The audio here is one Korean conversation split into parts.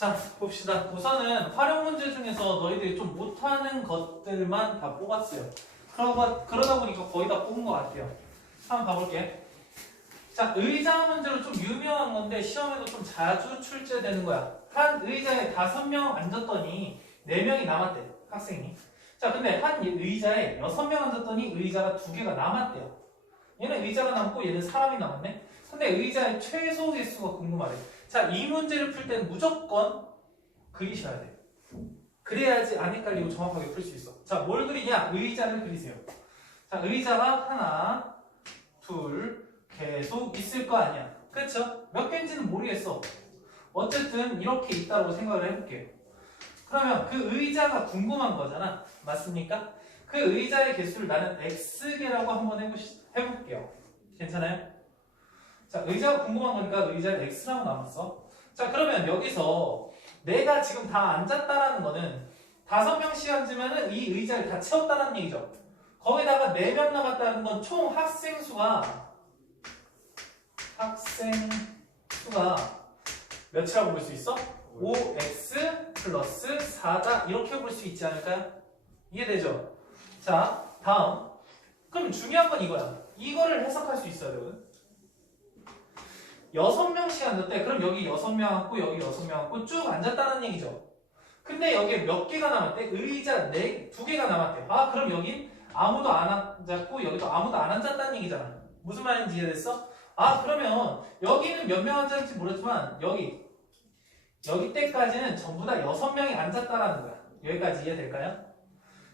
자, 봅시다. 우선은 활용 문제 중에서 너희들이 좀 못하는 것들만 다 뽑았어요. 그러다 보니까 거의 다 뽑은 것 같아요. 한번 봐볼게. 자, 의자 문제로 좀 유명한 건데 시험에도 좀 자주 출제되는 거야. 한 의자에 5명 앉았더니 4명이 남았대, 학생이. 자, 근데 한 의자에 6명 앉았더니 의자가 2개가 남았대요. 얘는 의자가 남고 얘는 사람이 남았네. 근데 의자의 최소 개수가 궁금하대. 자, 이 문제를 풀 때는 무조건 그리셔야 돼. 그래야지 안 헷갈리고 정확하게 풀 수 있어. 자, 뭘 그리냐? 의자를 그리세요. 자, 의자가 하나, 둘, 계속 있을 거 아니야. 그쵸? 몇 개인지는 모르겠어. 어쨌든 이렇게 있다고 생각을 해볼게요. 그러면 그 의자가 궁금한 거잖아. 맞습니까? 그 의자의 개수를 나는 X개라고 한번 해볼게요. 괜찮아요? 자, 의자가 궁금한 거니까 의자를 X라고 남았어. 자, 그러면 여기서 내가 지금 다 앉았다라는 거는 5명씩 앉으면 이 의자를 다 채웠다는 얘기죠. 거기다가 4명 남았다는 건 총 학생 수가 몇이라고 볼 수 있어? 5x 플러스 4다 이렇게 볼 수 있지 않을까요? 이해되죠? 자, 다음. 그럼 중요한 건 이거야. 이거를 해석할 수 있어야 되거든. 6명씩 앉았대. 그럼 여기 6명 앉고 여기 6명 앉고 쭉 앉았다는 얘기죠. 근데 여기에 몇 개가 남았대? 의자 2개가 남았대. 아, 그럼 여긴 아무도 안 앉았고 여기도 아무도 안 앉았다는 얘기잖아. 무슨 말인지 이해됐어? 아, 그러면 여기는 몇 명 앉았는지 모르지만 여기 때까지는 전부 다 6명이 앉았다라는 거야. 여기까지 이해될까요?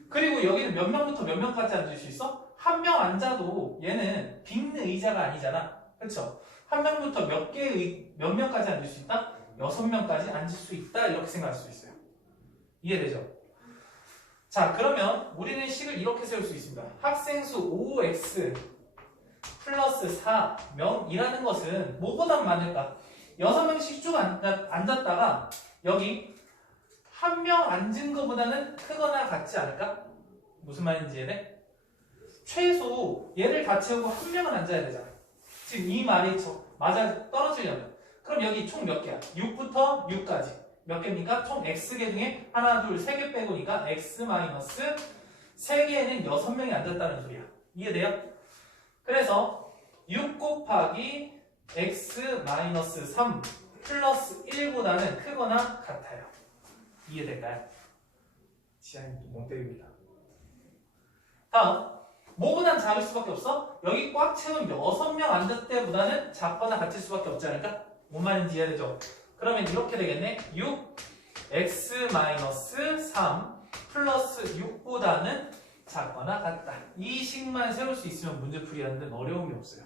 그리고 여기는 몇 명부터 몇 명까지 앉을 수 있어? 한 명 앉아도 얘는 빈 의자가 아니잖아. 그렇죠? 한 명부터 몇 명까지 앉을 수 있다? 6명까지 앉을 수 있다. 이렇게 생각할 수 있어요. 이해되죠? 자, 그러면 우리는 식을 이렇게 세울 수 있습니다. 학생 수 5x 플러스 4명이라는 것은 뭐보다 많을까? 6명씩 쭉 앉았다가 여기 한 명 앉은 것보다는 크거나 같지 않을까? 무슨 말인지 이해돼? 최소 얘를 다 채우고 한 명은 앉아야 되잖아. 지금 이 말이 맞아 떨어지려면 그럼 여기 총 몇 개야? 6부터 6까지 몇 개입니까? 총 x개 중에 하나, 둘, 3개 빼고니까 x 마이너스 3개에는 6명이 앉았다는 소리야. 이해돼요? 그래서 6 곱하기 x 마이너스 3 플러스 1보다는 크거나 같아요. 이해될까요? 지안이 멍 때립니다. 다음, 뭐보단 작을 수밖에 없어? 여기 꽉 채운 6명 앉을 때보다는 작거나 같을 수밖에 없지 않을까? 뭔 말인지 이해되죠? 그러면 이렇게 되겠네. 6x 마이너스 3 플러스 6보다는 작거나 같다. 이 식만 세울 수 있으면 문제풀이 하는데 어려움이 없어요.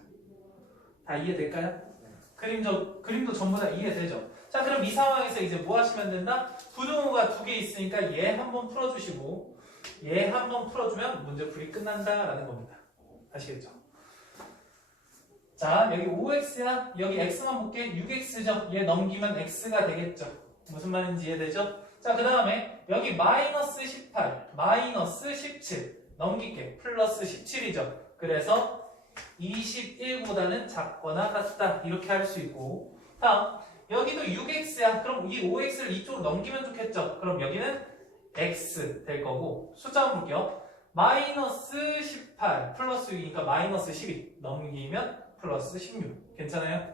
다 이해될까요? 그림도 전부 다 이해되죠? 자, 그럼 이 상황에서 이제 뭐 하시면 된다? 부등호가 2개 있으니까 얘 한번 풀어주시고 얘 한번 풀어주면 문제풀이 끝난다라는 겁니다. 아시겠죠? 자, 여기 5x야. 여기 x만 볼게. 6x죠. 얘 넘기면 x가 되겠죠. 무슨 말인지 이해되죠? 자, 그 다음에 여기 마이너스 18, 마이너스 17 넘길게. 플러스 17이죠. 그래서 21보다는 작거나 같다. 이렇게 할 수 있고. 다음, 여기도 6x야. 그럼 이 5x를 이쪽으로 넘기면 좋겠죠. 그럼 여기는 x 될 거고. 숫자 한번 볼게요. 마이너스 18 플러스 6이니까 마이너스 12 넘기면 플러스 16. 괜찮아요?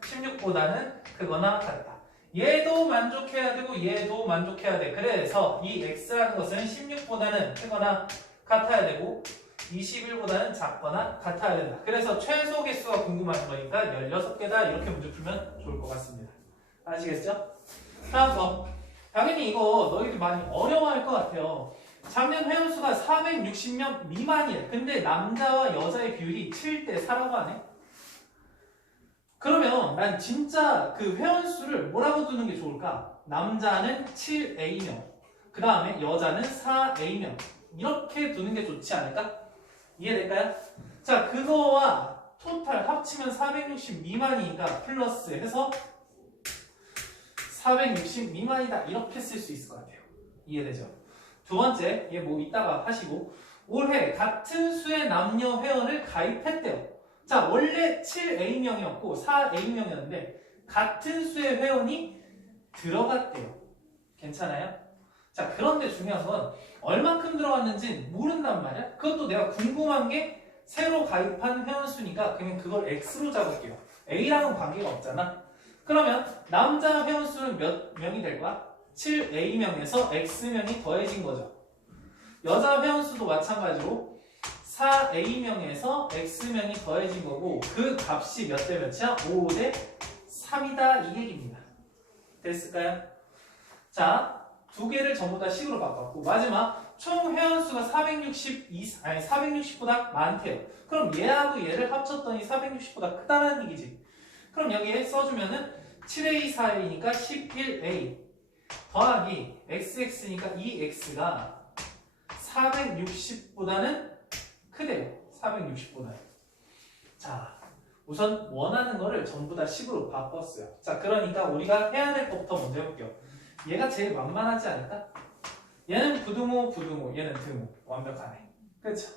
16보다는 크거나 같다. 얘도 만족해야 되고 얘도 만족해야 돼. 그래서 이 x라는 것은 16보다는 크거나 같아야 되고 21보다는 작거나 같아야 된다. 그래서 최소 개수가 궁금한 거니까 16개다. 이렇게 문제 풀면 좋을 것 같습니다. 아시겠죠? 다음 거. 당연히 이거 너희들 많이 어려워할 것 같아요. 작년 회원수가 460명 미만이래. 근데 남자와 여자의 비율이 7대 4라고 하네. 그러면 난 진짜 그 회원수를 뭐라고 두는 게 좋을까? 남자는 7A명, 그 다음에 여자는 4A명. 이렇게 두는 게 좋지 않을까? 이해될까요? 자, 그거와 토탈 합치면 460 미만이니까 플러스 해서 460 미만이다. 이렇게 쓸 수 있을 것 같아요. 이해되죠? 두 번째, 얘 뭐 이따가 하시고 올해 같은 수의 남녀 회원을 가입했대요. 자, 원래 7A명이었고 4A명이었는데 같은 수의 회원이 들어갔대요. 괜찮아요? 자, 그런데 중요한 건 얼만큼 들어갔는지 모른단 말이야. 그것도 내가 궁금한 게 새로 가입한 회원수니까 그냥 그걸 X로 잡을게요. A랑은 관계가 없잖아. 그러면 남자 회원수는 몇 명이 될 거야? 7A명에서 X명이 더해진 거죠. 여자 회원수도 마찬가지로 4A명에서 X명이 더해진 거고 그 값이 몇 대 몇이야? 5대 3이다 이 얘기입니다. 됐을까요? 자, 두 개를 전부 다 식으로 바꿨고 마지막 총 회원수가 460보다 많대요. 그럼 얘하고 얘를 합쳤더니 460보다 크다는 얘기지. 그럼 여기에 써주면은 7A 4A니까 11A 더하기 XX니까 이 X가 460보다는 크대요. 460보다는. 자, 우선 원하는 거를 전부 다 식으로 바꿨어요. 자, 그러니까 우리가 해야 될 것부터 먼저 해볼게요. 얘가 제일 만만하지 않을까? 얘는 부등호, 얘는 등호. 완벽하네. 그렇죠?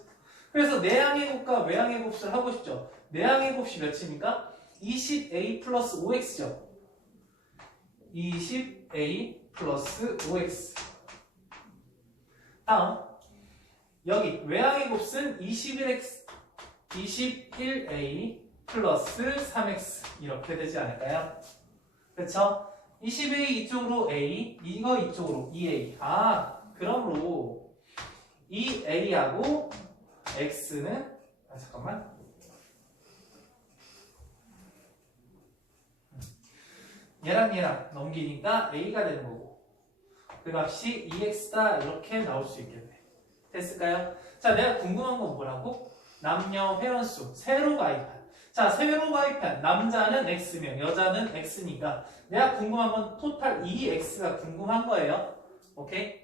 그래서 내항의 곱과 외항의 곱수를 하고 싶죠. 내항의 곱이 몇입니까? 20A 플러스 5X죠. 20A 플러스 5X. 다음 여기 외항의 곱은 21A 플러스 3X 이렇게 되지 않을까요? 그렇죠? 20A 이쪽으로 A, 이거 이쪽으로 2A. 아, 그러므로 2A하고 X는 잠깐만. 얘랑 넘기니까 A가 되는 거고 그 값이 2X다 이렇게 나올 수 있겠네. 됐을까요? 자, 내가 궁금한 건 뭐라고? 남녀 회원수 새로 가입한. 자, 새로 가입한 남자는 X명, 여자는 X니까 내가 궁금한 건 토탈 2X가 궁금한 거예요. 오케이?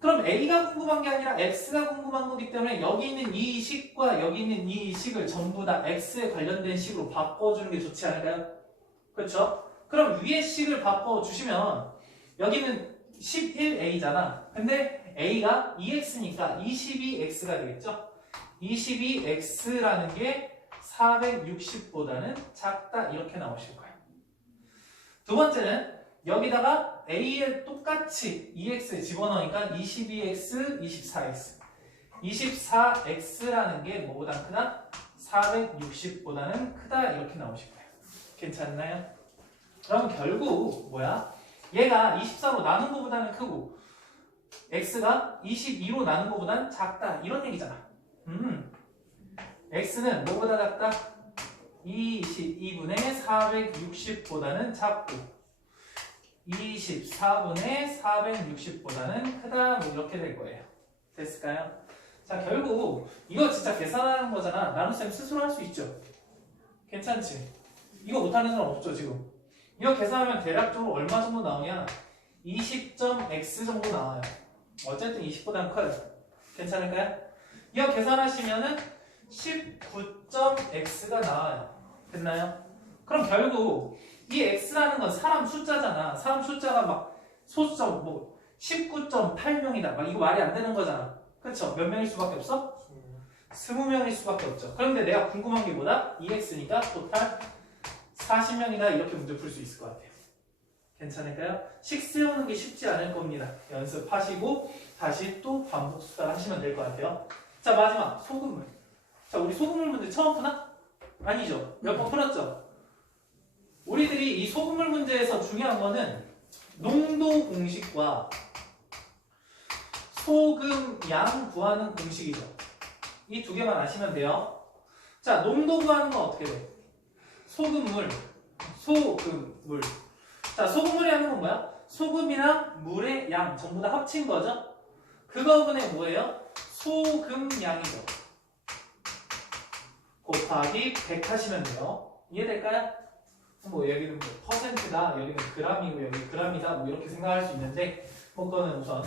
그럼 A가 궁금한 게 아니라 X가 궁금한 거기 때문에 여기 있는 이 식과 여기 있는 이 식을 전부 다 X에 관련된 식으로 바꿔주는 게 좋지 않을까요? 그렇죠? 그럼 위의 식을 바꿔주시면 여기는 11A잖아. 근데 A가 2X니까 22X가 되겠죠? 22X라는 게 460보다는 작다 이렇게 나오실 거예요. 두 번째는 여기다가 A에 똑같이 2X에 집어넣으니까 22X, 24X 24X라는 게 뭐보다 크다? 460보다는 크다 이렇게 나오실 거예요. 괜찮나요? 그럼 결국 뭐야? 얘가 24로 나눈 것보다는 크고 X가 22로 나눈 것보다는 작다 이런 얘기잖아. X는 뭐보다 작다? 22분의 460보다는 작고 24분의 460보다는 크다 뭐 이렇게 될 거예요. 됐을까요? 자, 결국 이거 진짜 계산하는 거잖아. 나눗셈 스스로 할 수 있죠. 괜찮지? 이거 못하는 사람 없죠 지금. 이거 계산하면 대략적으로 얼마 정도 나오냐? 20.x 정도 나와요. 어쨌든 20보다는 커요. 괜찮을까요? 이거 계산하시면은 19.x가 나와요. 됐나요? 그럼 결국 이 x라는 건 사람 숫자잖아. 사람 숫자가 막 소수자 뭐 19.8명이다. 막 이거 말이 안 되는 거잖아. 그쵸? 몇 명일 수밖에 없어? 20명일 수밖에 없죠. 그런데 내가 궁금한 게 뭐다? 2x니까 토탈 40명이다. 이렇게 문제 풀 수 있을 것 같아요. 괜찮을까요? 식 세우는 게 쉽지 않을 겁니다. 연습하시고 다시 또 반복 수단하시면 될 것 같아요. 자, 마지막 소금물. 자, 우리 소금물 문제 처음 푸나? 아니죠. 몇 번 풀었죠? 우리들이 이 소금물 문제에서 중요한 거는 농도 공식과 소금 양 구하는 공식이죠. 이 두 개만 아시면 돼요. 자, 농도 구하는 건 어떻게 돼? 소금물. 자, 소금물이 하는 건 뭐야? 소금이랑 물의 양 전부 다 합친 거죠? 그거분의 뭐예요? 소금량이죠. 곱하기 100 하시면 돼요. 이해될까요? 뭐 여기는 뭐 퍼센트다, 여기는 그람이고 여기 그람이다, 뭐 이렇게 생각할 수 있는데 뭐 그거는 우선.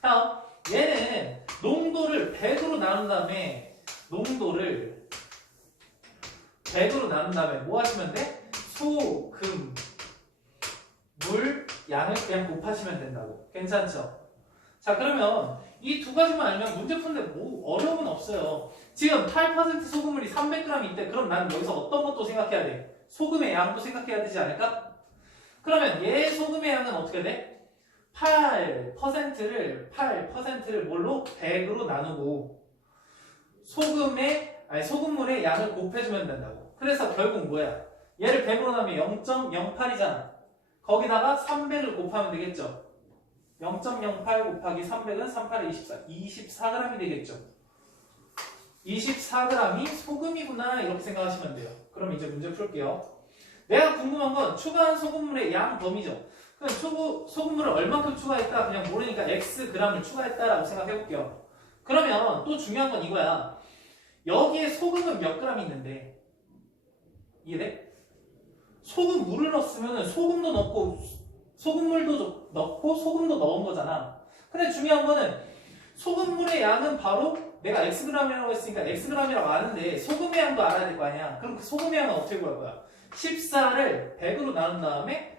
다음, 얘는 농도를 100으로 나눈 다음에 뭐 하시면 돼? 소금 물 양을 그냥 곱하시면 된다고. 괜찮죠? 자, 그러면 이 두 가지만 알면 문제 푸는데 뭐 어려움은 없어요. 지금 8% 소금물이 300g 있대. 그럼 난 여기서 어떤 것도 생각해야 돼? 소금의 양도 생각해야 되지 않을까? 그러면 얘 소금의 양은 어떻게 돼? 8%를 뭘로? 100으로 나누고 소금물의 양을 곱해주면 된다고. 그래서 결국 뭐야? 얘를 100으로 나누면 0.08이잖아. 거기다가 300을 곱하면 되겠죠. 0.08 곱하기 300은 38에 24g이 되겠죠. 24g이 소금이구나 이렇게 생각하시면 돼요. 그럼 이제 문제 풀게요. 내가 궁금한 건 추가한 소금물의 양 범위죠. 그럼 소금물을 얼만큼 추가했다 그냥 모르니까 Xg을 추가했다라고 생각해볼게요. 그러면 또 중요한 건 이거야. 여기에 소금은 몇 g이 있는데 이해돼? 소금물을 넣었으면 소금도 넣고 소금물도 넣고 소금도 넣은 거잖아. 근데 중요한 거는 소금물의 양은 바로 내가 Xg이라고 했으니까 Xg이라고 아는데 소금의 양도 알아야 될 거 아니야. 그럼 그 소금의 양은 어떻게 구할 거야? 14를 100으로 나눈 다음에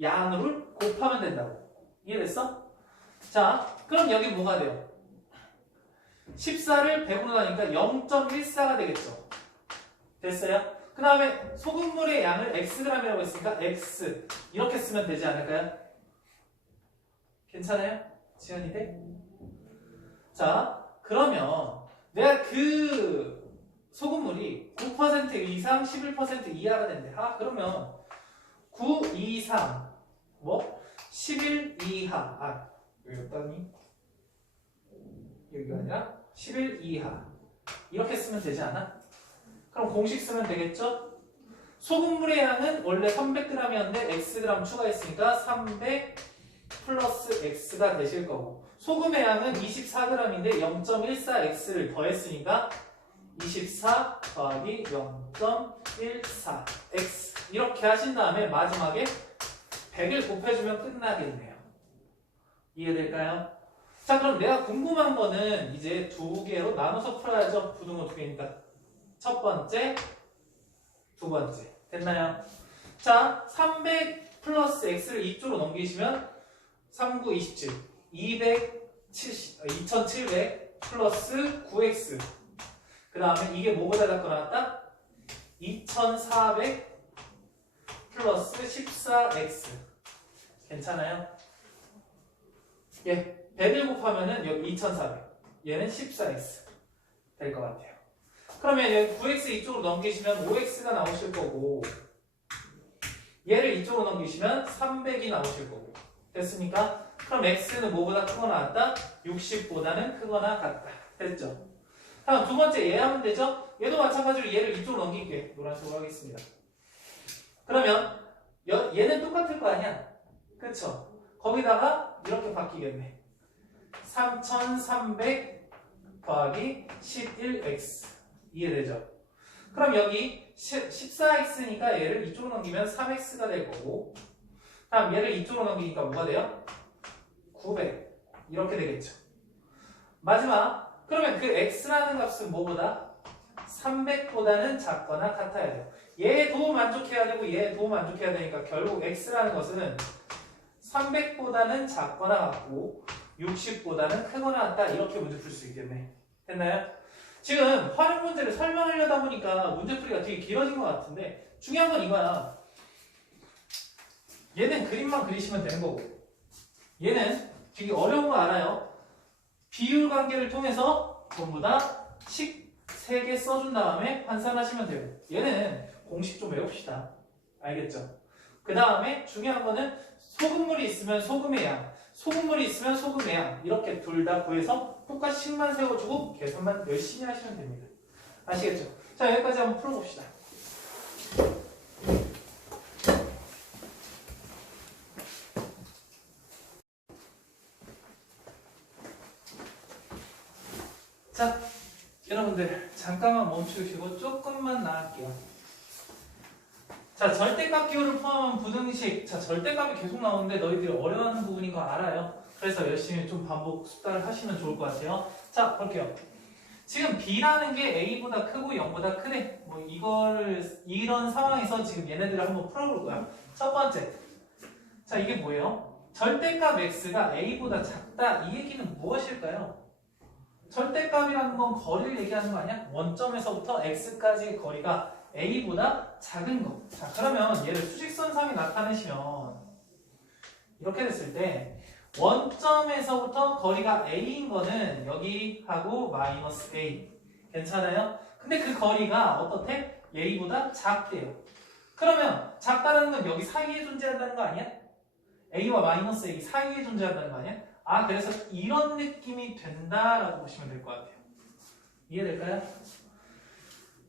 양을 곱하면 된다고. 이해됐어? 자, 그럼 여기 뭐가 돼요? 14를 100으로 나니까 0.14가 되겠죠. 됐어요? 그 다음에 소금물의 양을 Xg이라고 했으니까 X 이렇게 쓰면 되지 않을까요? 괜찮아요? 지연이 돼? 자, 그러면 내가 그 소금물이 9% 이상 11% 이하가 된대. 그러면 9 이상 11 이하 여기 어떠니? 여기가 아니라 11 이하 이렇게 쓰면 되지 않아? 그럼 공식 쓰면 되겠죠? 소금물의 양은 원래 300g이었는데 Xg 추가했으니까 300 플러스 X가 되실 거고 소금의 양은 24g인데 0.14X를 더했으니까 24 더하기 0.14X 이렇게 하신 다음에 마지막에 100을 곱해주면 끝나겠네요. 이해될까요? 자, 그럼 내가 궁금한 거는 이제 두 개로 나눠서 풀어야죠. 부등호 두 개니까 첫 번째, 두 번째 됐나요? 자, 300 플러스 X를 이쪽으로 넘기시면 39, 27 2700 플러스 9X 그 다음에 이게 뭐보다 작고 나왔다? 2400 플러스 14X 괜찮아요? 예, 100을 곱하면은 여기 2400 얘는 14X 될 것 같아요. 그러면 여기 9X 이쪽으로 넘기시면 5X가 나오실 거고 얘를 이쪽으로 넘기시면 300이 나오실 거고 됐습니까? 그럼 X는 뭐보다 크거나 같다? 60보다는 크거나 같다. 됐죠? 다음 두 번째 얘 하면 되죠? 얘도 마찬가지로 얘를 이쪽으로 넘길게. 노란색으로 하겠습니다. 그러면 얘는 똑같을 거 아니야? 그쵸? 거기다가 이렇게 바뀌겠네. 3300 더하기 11X 이해되죠? 그럼 여기 14X니까 얘를 이쪽으로 넘기면 3X가 될 거고 다음 얘를 이쪽으로 넘기니까 뭐가 돼요? 900 이렇게 되겠죠. 마지막 그러면 그 X라는 값은 뭐보다? 300보다는 작거나 같아야 돼요. 얘도 만족해야 되고 얘도 만족해야 되니까 결국 X라는 것은 300보다는 작거나 같고 60보다는 크거나 같다 이렇게 문제 풀 수 있겠네. 됐나요? 지금 활용 문제를 설명하려다 보니까 문제풀이가 되게 길어진 것 같은데 중요한 건 이거야. 얘는 그림만 그리시면 되는 거고 얘는 되게 어려운 거 알아요. 비율 관계를 통해서 전부 다 식 3개 써준 다음에 환산하시면 돼요. 얘는 공식 좀 외웁시다. 알겠죠? 그 다음에 중요한 거는 소금물이 있으면 소금의 양, 소금물이 있으면 소금의 양 이렇게 둘 다 구해서 똑같이 식만 세워주고 계산만 열심히 하시면 됩니다. 아시겠죠? 자, 여기까지 한번 풀어봅시다. 자, 여러분들 잠깐만 멈추시고 조금만 나갈게요. 자, 절대값 기호를 포함한 부등식. 자, 절대값이 계속 나오는데 너희들이 어려워하는 부분인 거 알아요. 그래서 열심히 좀 반복 숙달을 하시면 좋을 것 같아요. 자, 볼게요. 지금 B라는 게 A보다 크고 0보다 크네. 뭐 이런 상황에서 지금 얘네들을 한번 풀어볼 거야. 첫 번째. 자, 이게 뭐예요? 절대값 X가 A보다 작다. 이 얘기는 무엇일까요? 절대값이라는 건 거리를 얘기하는 거 아니야? 원점에서부터 X까지의 거리가 a보다 작은 거. 자, 그러면 얘를 수직선상에 나타내시면 이렇게 됐을 때 원점에서부터 거리가 a인 거는 여기하고 마이너스 a. 괜찮아요? 근데 그 거리가 어떻대? a보다 작대요. 그러면 작다는 건 여기 사이에 존재한다는 거 아니야? a와 마이너스 a 사이에 존재한다는 거 아니야? 아, 그래서 이런 느낌이 된다라고 보시면 될 것 같아요. 이해될까요?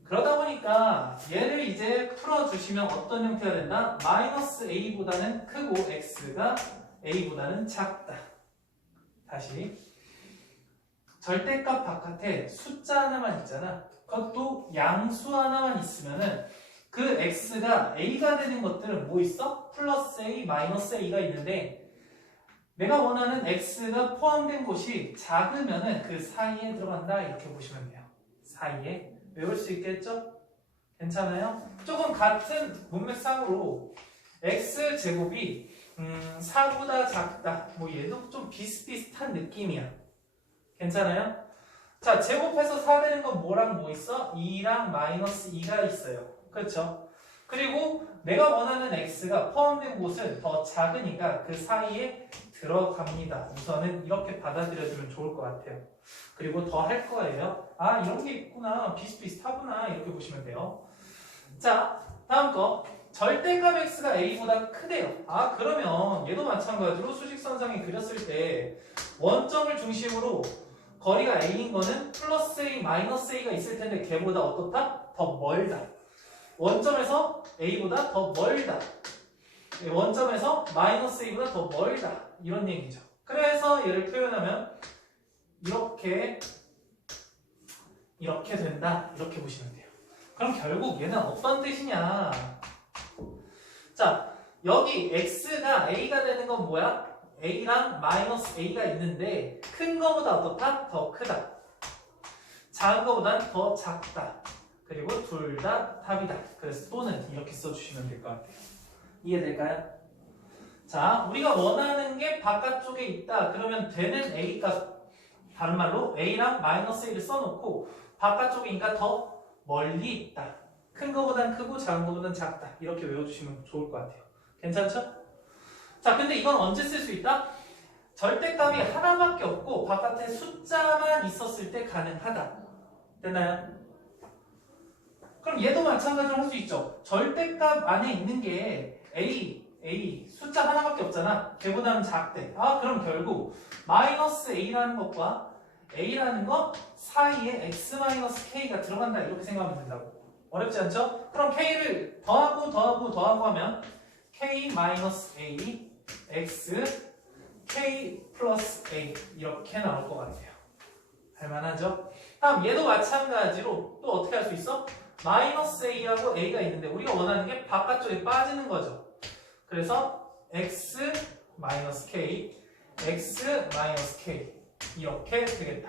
그러다 보니까 얘를 이제 풀어주시면 어떤 형태가 된다? 마이너스 a보다는 크고 x가 a보다는 작다. 다시 절대값 바깥에 숫자 하나만 있잖아. 그것도 양수 하나만 있으면은 그 x가 a가 되는 것들은 뭐 있어? 플러스 a, 마이너스 a가 있는데 내가 원하는 x가 포함된 곳이 작으면은 그 사이에 들어간다 이렇게 보시면 돼요. 사이에 외울 수 있겠죠? 괜찮아요? 조금 같은 문맥상으로 x제곱이 4보다 작다. 뭐 얘도 좀 비슷비슷한 느낌이야. 괜찮아요? 자, 제곱해서 4 되는 건 뭐랑 뭐 있어? 2랑 마이너스 2가 있어요. 그렇죠? 그리고 내가 원하는 x가 포함된 곳은 더 작으니까 그 사이에 들어갑니다. 우선은 이렇게 받아들여주면 좋을 것 같아요. 그리고 더 할 거예요. 아, 이런 게 있구나. 비슷비슷하구나. 이렇게 보시면 돼요. 자, 다음 거. 절대값 x가 a보다 크대요. 아, 그러면 얘도 마찬가지로 수직선상에 그렸을 때 원점을 중심으로 거리가 a인 거는 플러스 a, 마이너스 a가 있을 텐데 걔보다 어떻다? 더 멀다. 원점에서 a보다 더 멀다. 원점에서 마이너스 a보다 더 멀다. 이런 얘기죠. 그래서 얘를 표현하면 이렇게 된다. 이렇게 보시면 돼요. 그럼 결국 얘는 어떤 뜻이냐? 자, 여기 x가 a가 되는 건 뭐야? a랑 마이너스 a가 있는데 큰 거보다 어떻다? 더 크다. 작은 거보단 더 작다. 그리고 둘 다 답이다. 그래서 또는 이렇게 써주시면 될 것 같아요. 이해될까요? 자, 우리가 원하는 게 바깥쪽에 있다. 그러면 되는 a값, 다른 말로 a랑 마이너스 a를 써놓고 바깥쪽이니까 더 멀리 있다. 큰 거보단 크고 작은 거보단 작다. 이렇게 외워주시면 좋을 것 같아요. 괜찮죠? 자, 근데 이건 언제 쓸 수 있다? 절대값이 하나밖에 없고 바깥에 숫자만 있었을 때 가능하다. 됐나요? 그럼 얘도 마찬가지로 할 수 있죠. 절대값 안에 있는 게 a 숫자 하나밖에 없잖아. 걔보다는 작대. 아, 그럼 결국 마이너스 a라는 것과 a라는 것 사이에 x-k가 들어간다. 이렇게 생각하면 된다고. 어렵지 않죠? 그럼 k를 더하고 하면 k-a x k 플러스 a 이렇게 나올 것 같아요. 할만하죠? 다음 얘도 마찬가지로 또 어떻게 할 수 있어? 마이너스 a하고 a가 있는데 우리가 원하는 게 바깥쪽에 빠지는 거죠. 그래서 x 마이너스 k x 마이너스 k 이렇게 되겠다.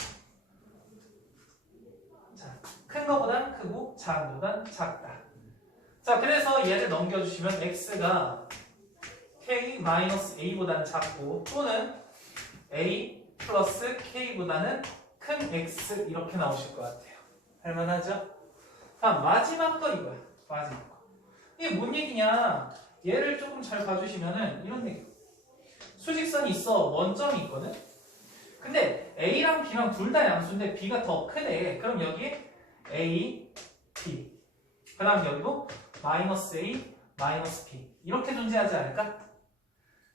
자, 큰 거보단 크고 작은 거보단 작다. 자, 그래서 얘를 넘겨주시면 x가 k-a보다는 작고 또는 a 플러스 k보다는 큰 x 이렇게 나오실 것 같아요. 할만하죠? 다음 마지막 거 이거야. 마지막 거. 이게 뭔 얘기냐? 얘를 조금 잘 봐주시면은 이런 얘기. 수직선이 있어. 원점이 있거든. 근데 a랑 b랑 둘 다 양수인데 b가 더 크대. 그럼 여기에 a, b. 그 다음 여기도 마이너스 a, 마이너스 b. 이렇게 존재하지 않을까?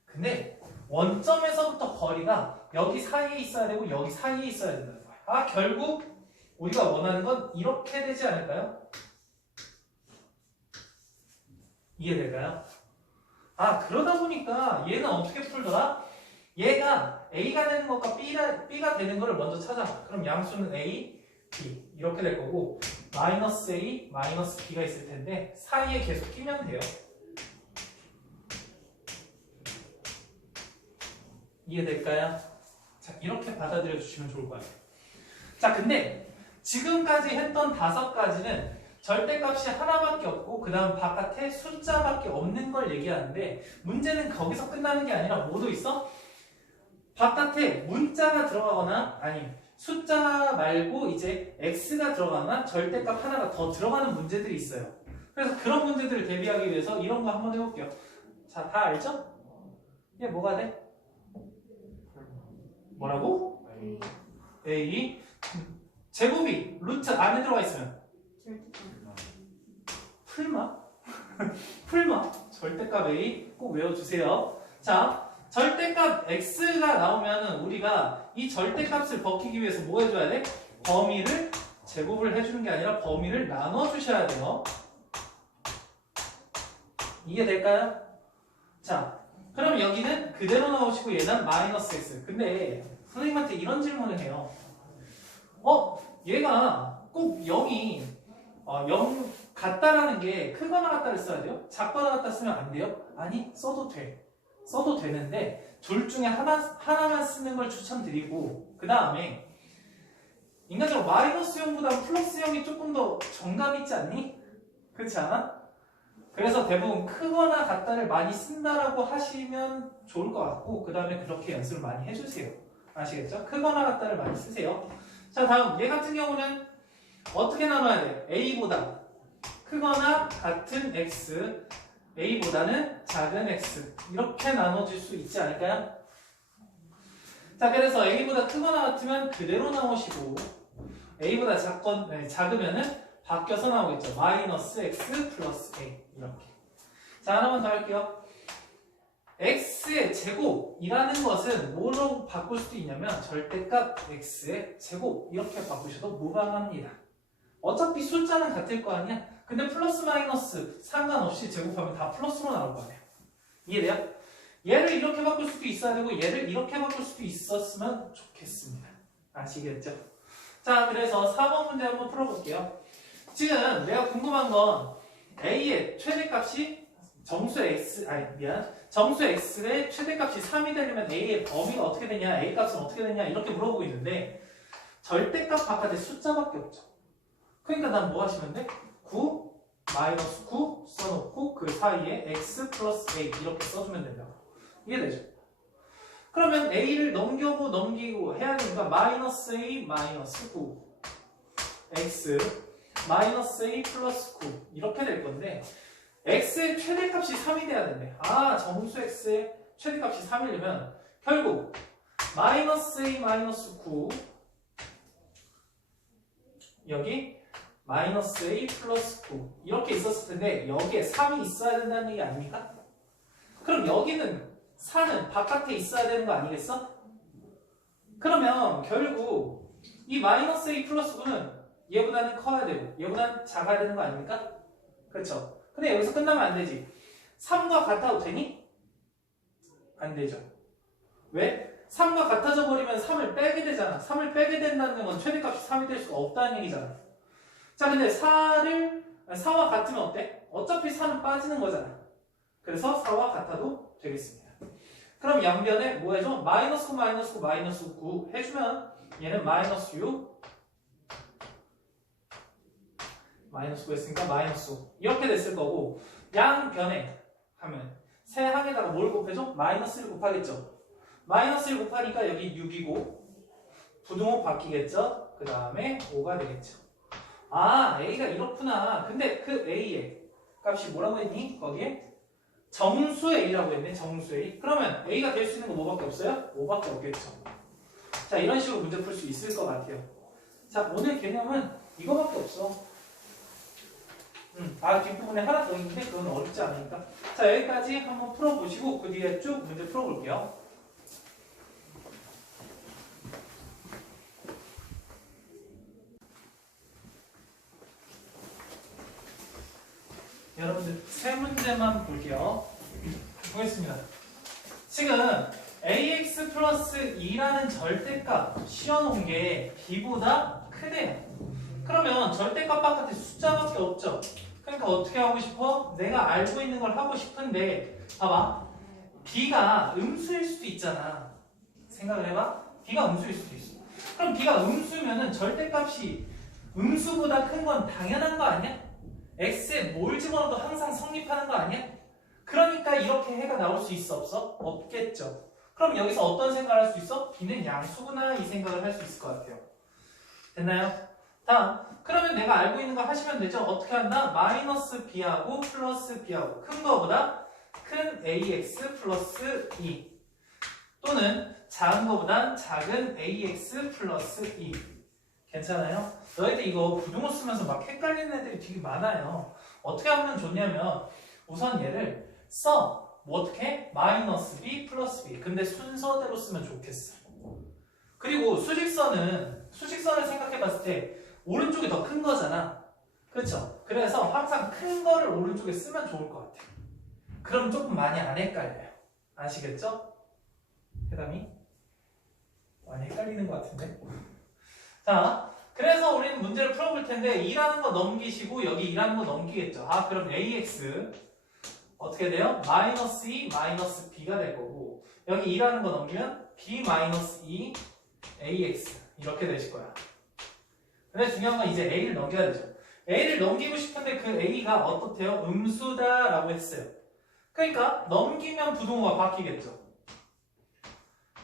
근데 원점에서부터 거리가 여기 사이에 있어야 되고 여기 사이에 있어야 된다는 거야. 아, 결국 우리가 원하는 건 이렇게 되지 않을까요? 이해될까요? 아, 그러다 보니까 얘는 어떻게 풀더라? 얘가 a가 되는 것과 b가 되는 거를 먼저 찾아봐. 그럼 양수는 a, b 이렇게 될 거고 마이너스 a, 마이너스 b가 있을 텐데 사이에 계속 끼면 돼요. 이해될까요? 자, 이렇게 받아들여 주시면 좋을 것 같아요. 자, 근데 지금까지 했던 5가지는 절대값이 하나밖에 없고 그 다음 바깥에 숫자밖에 없는 걸 얘기하는데 문제는 거기서 끝나는 게 아니라 뭐도 있어? 바깥에 문자가 들어가거나 아니 숫자 말고 이제 x가 들어가거나 절대값 하나가 더 들어가는 문제들이 있어요. 그래서 그런 문제들을 대비하기 위해서 이런 거 한번 해볼게요. 자, 다 알죠? 이게 뭐가 돼? 뭐라고? A 제곱이 루트 안에 들어가 있으면 풀마? 풀마? 절대값 A 꼭 외워주세요. 자, 절대값 X가 나오면은 우리가 이 절대값을 벗기기 위해서 뭐 해줘야 돼? 범위를 제곱을 해주는 게 아니라 범위를 나눠주셔야 돼요. 이해될까요? 자, 그럼 여기는 그대로 나오시고 얘는 마이너스 X. 근데 선생님한테 이런 질문을 해요. 얘가 꼭 0이 0 같다라는 게 크거나 같다를 써야 돼요? 작거나 같다 쓰면 안 돼요? 아니, 써도 돼. 써도 되는데 둘 중에 하나만 쓰는 걸 추천드리고 그 다음에 인간적으로 마이너스 0보다 플러스 0이 조금 더 정감 있지 않니? 그렇지 않아? 그래서 대부분 크거나 같다를 많이 쓴다라고 하시면 좋을 것 같고 그 다음에 그렇게 연습을 많이 해주세요. 아시겠죠? 크거나 같다를 많이 쓰세요. 자, 다음 얘 같은 경우는 어떻게 나눠야 돼? A보다 크거나 같은 X, A보다는 작은 X 이렇게 나눠질 수 있지 않을까요? 자, 그래서 A보다 크거나 같으면 그대로 나오시고 A보다 작으면은 바뀌어서 나오겠죠. 마이너스 X 플러스 A 이렇게. 자, 하나만 더 할게요. X의 제곱이라는 것은 뭐로 바꿀 수도 있냐면 절대값 X의 제곱 이렇게 바꾸셔도 무방합니다. 어차피 숫자는 같을 거 아니야? 근데 플러스 마이너스 상관없이 제곱하면 다 플러스로 나올 거 아니야. 이해돼요? 얘를 이렇게 바꿀 수도 있어야 되고 얘를 이렇게 바꿀 수도 있었으면 좋겠습니다. 아시겠죠? 자, 그래서 4번 문제 한번 풀어볼게요. 지금 내가 궁금한 건 A의 최대값이 정수 X의 최대값이 3이 되려면 A의 범위가 어떻게 되냐, A 값은 어떻게 되냐 이렇게 물어보고 있는데 절대값 바깥에 숫자밖에 없죠. 그러니까 난 뭐 하시면 돼? 9, 마이너스 9 써놓고 그 사이에 X 플러스 A 이렇게 써주면 된다고. 이해되죠? 그러면 A를 넘기고 해야 되니까 마이너스 A 마이너스 9 X 마이너스 A 플러스 9 이렇게 될 건데 X의 최대값이 3이 돼야 된대. 정수 X의 최대값이 3이려면 결국 마이너스 A 마이너스 9 여기 마이너스 A 플러스 9 이렇게 있었을 텐데 여기에 3이 있어야 된다는 얘기 아닙니까? 그럼 여기는 4는 바깥에 있어야 되는 거 아니겠어? 그러면 결국 이 마이너스 A 플러스 9는 얘보다는 커야 되고 얘보다는 작아야 되는 거 아닙니까? 그렇죠? 근데 여기서 끝나면 안 되지. 3과 같아도 되니? 안 되죠. 왜? 3과 같아져 버리면 3을 빼게 되잖아. 3을 빼게 된다는 건 최대값이 3이 될 수가 없다는 얘기잖아. 자, 근데 4와 같으면 어때? 어차피 4는 빠지는 거잖아. 그래서 4와 같아도 되겠습니다. 그럼 양변에 뭐 해줘? 마이너스 9, 마이너스 9, 마이너스 9 해주면 얘는 마이너스 6 마이너스 9 했으니까 마이너스 5 이렇게 됐을 거고 양변에 하면 세 항에다가 뭘 곱해줘? 마이너스 1 곱하겠죠. 마이너스 1 곱하니까 여기 6이고 부등호 바뀌겠죠. 그 다음에 5가 되겠죠. A가 이렇구나. 근데 그 A의 값이 뭐라고 했니? 거기에 정수 A라고 했네. 정수 A. 그러면 A가 될 수 있는 거 뭐밖에 없어요? 5밖에 없겠죠. 자, 이런 식으로 문제 풀 수 있을 것 같아요. 자, 오늘 개념은 이거밖에 없어. 뒷부분에 하나 더 있는데 그건 어렵지 않으니까. 자, 여기까지 한번 풀어보시고 그 뒤에 쭉 문제 풀어볼게요. 여러분들 세 문제만 볼게요. 보겠습니다. 지금 ax 플러스 2라는 절대값 씌워놓은 게 b보다 크대요. 그러면 절대값 바깥에 숫자밖에 없죠. 그러니까 어떻게 하고 싶어? 내가 알고 있는 걸 하고 싶은데 봐봐. b가 음수일 수도 있잖아. 생각을 해봐. b가 음수일 수도 있어. 그럼 b가 음수면은 절대값이 음수보다 큰 건 당연한 거 아니야? x에 뭘 집어넣어도 항상 성립하는 거 아니야? 그러니까 이렇게 해가 나올 수 있어 없어? 없겠죠. 그럼 여기서 어떤 생각을 할 수 있어? b는 양수구나 이 생각을 할 수 있을 것 같아요. 됐나요? 다음. 그러면 내가 알고 있는 거 하시면 되죠? 어떻게 한다? 마이너스 b하고 플러스 b하고 큰 거보다 큰 ax 플러스 2 또는 작은 거보단 작은 ax 플러스 2 괜찮아요? 너희들 이거 부등호 쓰면서 막 헷갈리는 애들이 되게 많아요. 어떻게 하면 좋냐면 우선 얘를 써. 뭐 어떻게? 마이너스 b 플러스 b. 근데 순서대로 쓰면 좋겠어. 그리고 수직선을 생각해 봤을 때 오른쪽이 더 큰 거잖아. 그렇죠? 그래서 항상 큰 거를 오른쪽에 쓰면 좋을 것 같아. 그럼 조금 많이 안 헷갈려요. 아시겠죠? 해담이? 많이 헷갈리는 것 같은데. 자, 그래서 우리는 문제를 풀어볼 텐데 2라는 거 넘기시고 여기 2라는 거 넘기겠죠. 아, 그럼 ax 어떻게 돼요? 마이너스 2 마이너스 b가 될 거고 여기 2라는 거 넘기면 b 마이너스 2 ax 이렇게 되실 거야. 근데 중요한 건 이제 a를 넘겨야 되죠. a를 넘기고 싶은데 그 a가 어떻대요? 음수다라고 했어요. 그러니까 넘기면 부동호가 바뀌겠죠.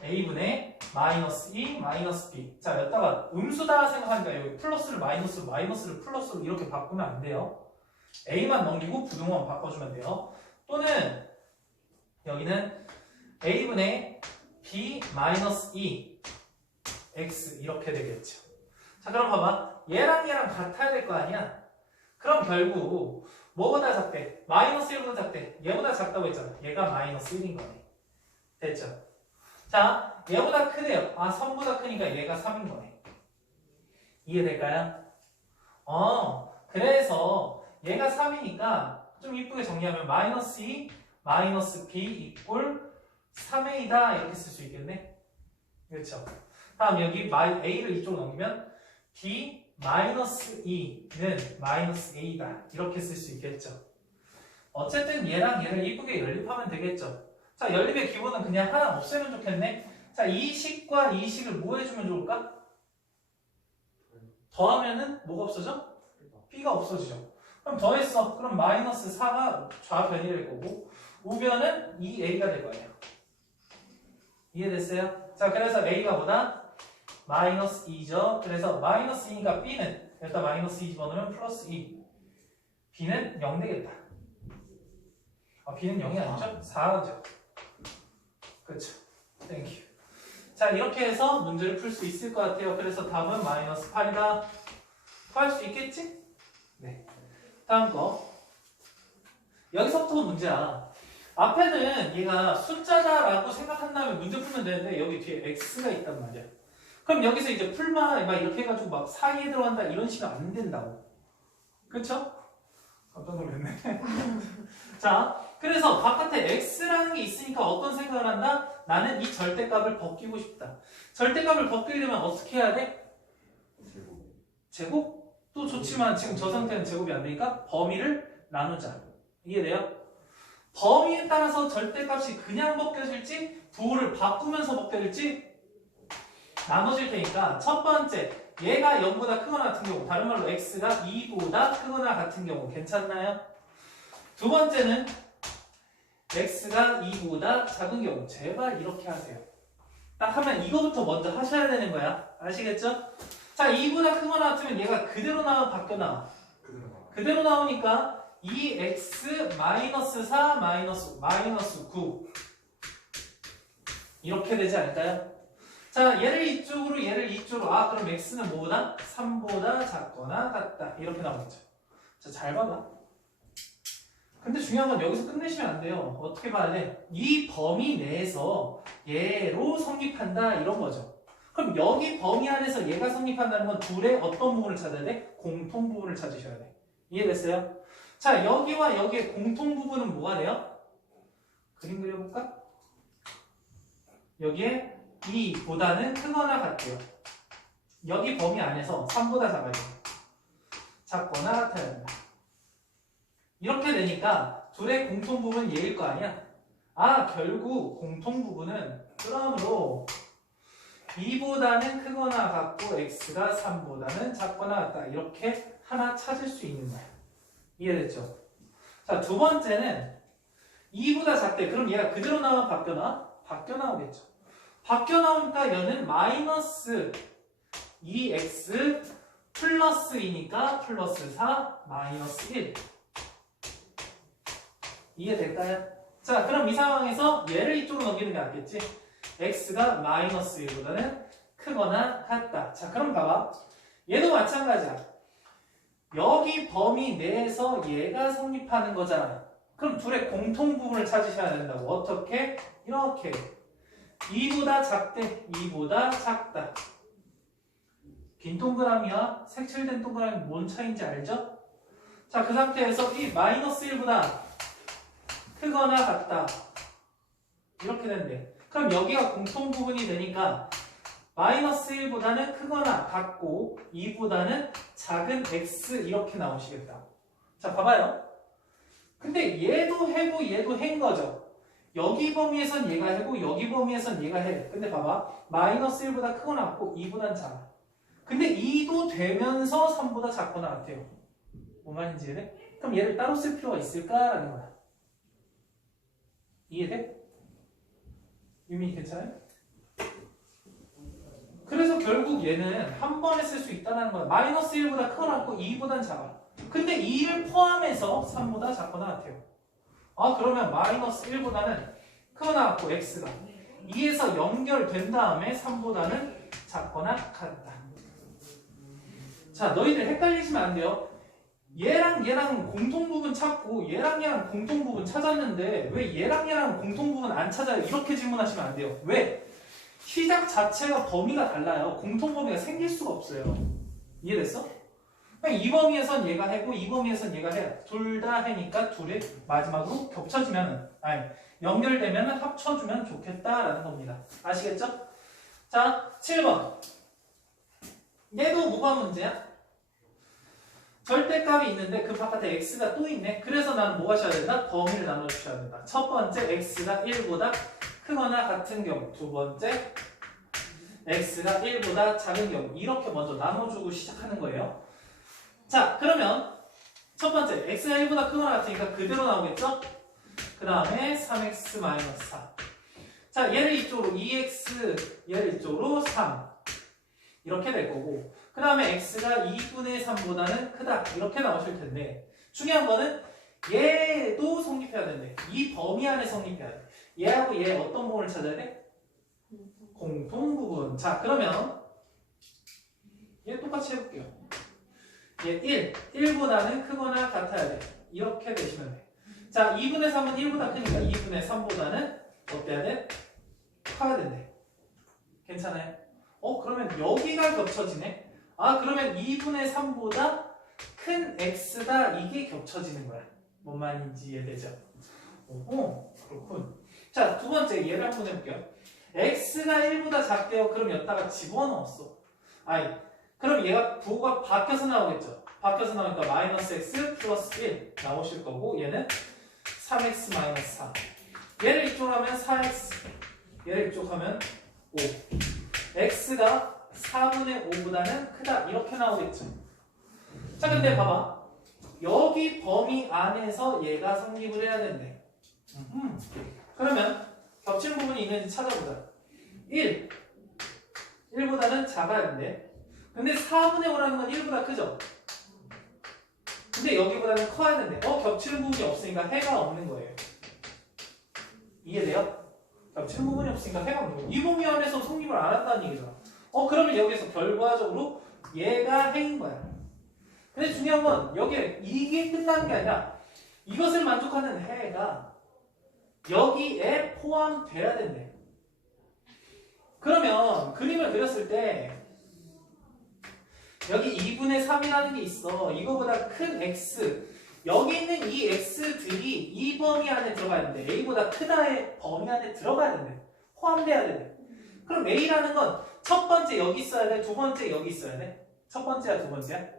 a분의 마이너스 2 마이너스 b. 자, 여기다가 음수다 생각하니까 여기 플러스를 마이너스로 마이너스를 플러스로 이렇게 바꾸면 안 돼요. a만 넘기고 부동호만 바꿔주면 돼요. 또는 여기는 a분의 b 마이너스 2 x 이렇게 되겠죠. 자, 그럼 봐봐. 얘랑 얘랑 같아야 될 거 아니야? 그럼 결국 뭐보다 작대? 마이너스 1보다 작대. 얘보다 작다고 했잖아. 얘가 마이너스 1인 거네. 됐죠? 자, 얘보다 크대요. 아, 3보다 크니까 얘가 3인 거네. 이해될까요? 그래서 얘가 3이니까 좀 이쁘게 정리하면 마이너스 2 마이너스 b 이꼴 3a다 이렇게 쓸 수 있겠네. 그렇죠? 다음 여기 a를 이쪽으로 넘기면 b 마이너스 2는 마이너스 a다 이렇게 쓸 수 있겠죠. 어쨌든 얘랑 얘를 이쁘게 연립하면 되겠죠. 자, 연립의 기본은 그냥 하나 없애면 좋겠네. 자, 이 식과 이 식을 뭐 해주면 좋을까? 더하면은 뭐가 없어져? b가 없어지죠. 그럼 더했어. 그럼 마이너스 4가 좌변이 될 거고 우변은 2a가 될 거예요. 이해됐어요? 자, 그래서 a가 뭐다? 마이너스 2죠. 그래서 마이너스 2니까 b는 여기다 마이너스 2 집어넣으면 플러스 2 b는 0 되겠다. b는 0이 아니죠? 4죠. 그렇죠. 땡큐. 자, 이렇게 해서 문제를 풀 수 있을 것 같아요. 그래서 답은 마이너스 8이다. 구할 수 있겠지? 네. 다음 거. 여기서부터 문제야. 앞에는 얘가 숫자다라고 생각한 다음에 문제 풀면 되는데 여기 뒤에 x가 있단 말이야. 그럼 여기서 이제 풀마 막 이렇게 해가지고 막 사이에 들어간다 이런 식은 안 된다고. 그쵸? 깜짝 놀랐네. 자, 그래서 바깥에 x라는 게 있으니까 어떤 생각을 한다? 나는 이 절대값을 벗기고 싶다. 절대값을 벗기려면 어떻게 해야 돼? 제곱? 또 좋지만 지금 저 상태는 제곱이 안 되니까 범위를 나누자. 이해돼요? 범위에 따라서 절대값이 그냥 벗겨질지 부호를 바꾸면서 벗겨질지 나눠질 테니까 첫 번째 얘가 0보다 크거나 같은 경우 다른 말로 x가 2보다 크거나 같은 경우 괜찮나요? 두 번째는 x가 2보다 작은 경우 제발 이렇게 하세요. 딱 하면 이거부터 먼저 하셔야 되는 거야. 아시겠죠? 자, 2보다 크거나 같으면 얘가 그대로 나와 바뀌어 나와. 그대로 나오니까 2x 마이너스 4 마이너스 9 이렇게 되지 않을까요? 자, 얘를 이쪽으로 얘를 이쪽으로 아 그럼 x는 뭐보다? 3보다 작거나 같다 이렇게 나오겠죠. 자, 잘 봐봐. 근데 중요한 건 여기서 끝내시면 안 돼요. 어떻게 봐야 돼? 이 범위 내에서 얘로 성립한다 이런 거죠. 그럼 여기 범위 안에서 얘가 성립한다는 건 둘의 어떤 부분을 찾아야 돼? 공통 부분을 찾으셔야 돼. 이해됐어요? 자, 여기와 여기의 공통 부분은 뭐가 돼요? 그림 그려볼까? 여기에 2보다는 크거나 같아요. 여기 범위 안에서 3보다 작아요. 작거나 같아야 된다. 이렇게 되니까 둘의 공통 부분은 얘일 거 아니야? 아, 결국 공통 부분은 그러므로 2보다는 크거나 같고 x가 3보다는 작거나 같다. 이렇게 하나 찾을 수 있는 거야. 이해됐죠? 자, 두 번째는 2보다 작대. 그럼 얘가 그대로 나오면 바뀌어 나와? 바뀌어 나오겠죠. 바뀌어 나오니까 얘는 마이너스 2x 플러스 2니까 플러스 4 마이너스 1. 이해될까요? 자, 그럼 이 상황에서 얘를 이쪽으로 넘기는 게 낫겠지? x가 마이너스 1보다는 크거나 같다. 자, 그럼 봐봐. 얘도 마찬가지야. 여기 범위 내에서 얘가 성립하는 거잖아. 그럼 둘의 공통 부분을 찾으셔야 된다고. 어떻게? 이렇게. 2보다 작대, 2보다 작다. 빈 동그라미와 색칠된 동그라미 뭔 차이인지 알죠? 자, 그 상태에서 이 마이너스 1보다 크거나 같다. 이렇게 된대. 그럼 여기가 공통 부분이 되니까 마이너스 1보다는 크거나 같고 2보다는 작은 x 이렇게 나오시겠다. 자, 봐봐요. 근데 얘도 해고 얘도 해인 거죠. 여기 범위에선 얘가 해고 여기 범위에선 얘가 해. 근데 봐봐. 마이너스 1보다 크거나 같고 2보다는 작아. 근데 2도 되면서 3보다 작거나 같아요. 뭔 말인지 이해돼? 그럼 얘를 따로 쓸 필요가 있을까라는 거야. 이해돼? 유민이 괜찮아요? 그래서 결국 얘는 한 번에 쓸 수 있다는 거야. 마이너스 1보다 크거나 같고 2보단 작아. 근데 2를 포함해서 3보다 작거나 같아요. 아, 그러면 마이너스 1보다는 크거나 같고 x가 2에서 연결된 다음에 3보다는 작거나 같다. 자, 너희들 헷갈리시면 안 돼요. 얘랑 얘랑 공통 부분 찾고 얘랑 얘랑 공통 부분 찾았는데 왜 얘랑 얘랑 공통 부분 안 찾아요? 이렇게 질문하시면 안 돼요. 왜? 시작 자체가 범위가 달라요. 공통 범위가 생길 수가 없어요. 이해됐어? 이 범위에선 얘가 해고 이 범위에선 얘가 해. 둘 다 해니까 둘이 마지막으로 겹쳐지면 아니 연결되면 합쳐주면 좋겠다라는 겁니다. 아시겠죠? 자, 7번. 얘도 뭐가 문제야? 절대값이 있는데 그 바깥에 x가 또 있네. 그래서 나는 뭐 하셔야 된다? 범위를 나눠주셔야 된다. 첫 번째 x가 1보다 크거나 같은 경우, 두 번째 x가 1보다 작은 경우 이렇게 먼저 나눠주고 시작하는 거예요. 자, 그러면 첫 번째 x가 1보다 크거나 같으니까 그대로 나오겠죠? 그 다음에 3x-4. 자, 얘를 이쪽으로 2x, 얘를 이쪽으로 3 이렇게 될 거고 그 다음에 x가 2분의 3보다는 크다 이렇게 나오실 텐데 중요한 거는 얘도 성립해야 된대. 이 범위 안에 성립해야 돼. 얘하고 얘 어떤 부분을 찾아야 돼? 공통 부분. 자, 그러면 얘 똑같이 해볼게요. 얘 1보다는 크거나 같아야 돼. 이렇게 되시면 돼. 자, 2분의 3은 1보다 크니까 2분의 3보다는 어때야 돼? 커야 된대. 괜찮아요? 그러면 여기가 겹쳐지네? 아, 그러면 2분의 3보다 큰 x다 이게 겹쳐지는 거야. 뭔 말인지 이해되죠? 오호, 그렇군. 자, 두 번째 얘를 한번 해볼게요. x가 1보다 작대요. 그럼 여기다가 집어넣었어. 아니, 그럼 얘가 부호가 바뀌어서 나오겠죠? 바뀌어서 나오니까 마이너스 x 플러스 1 나오실 거고 얘는 3x 마이너스 4. 얘를 이쪽으로 하면 4x, 얘를 이쪽 하면 5. x가 4분의 5보다는 크다 이렇게 나오겠죠. 자, 근데 봐봐. 여기 범위 안에서 얘가 성립을 해야 된대. 그러면 겹치는 부분이 있는지 찾아보자. 1보다는 작아야 된대. 근데 4분의 5라는 건 1보다 크죠? 근데 여기보다는 커야 된대. 겹치는 부분이 없으니까 해가 없는 거예요. 이해돼요? 겹치는 부분이 없으니까 해가 없는 거예요. 이 범위 안에서 성립을 안 한다는 얘기잖아. 그러면 여기서 결과적으로 얘가 해인 거야. 근데 중요한 건 여기에 이게 끝나는 게 아니라 이것을 만족하는 해가 여기에 포함돼야 된대. 그러면 그림을 그렸을 때 여기 2분의 3이라는 게 있어. 이거보다 큰 x. 여기 있는 이 x들이 이 범위 안에 들어가야 된대. a보다 크다의 범위 안에 들어가야 된대. 포함돼야 된대. 그럼 a라는 건 첫 번째 여기 있어야 돼? 두 번째 여기 있어야 돼? 첫 번째야 두 번째야?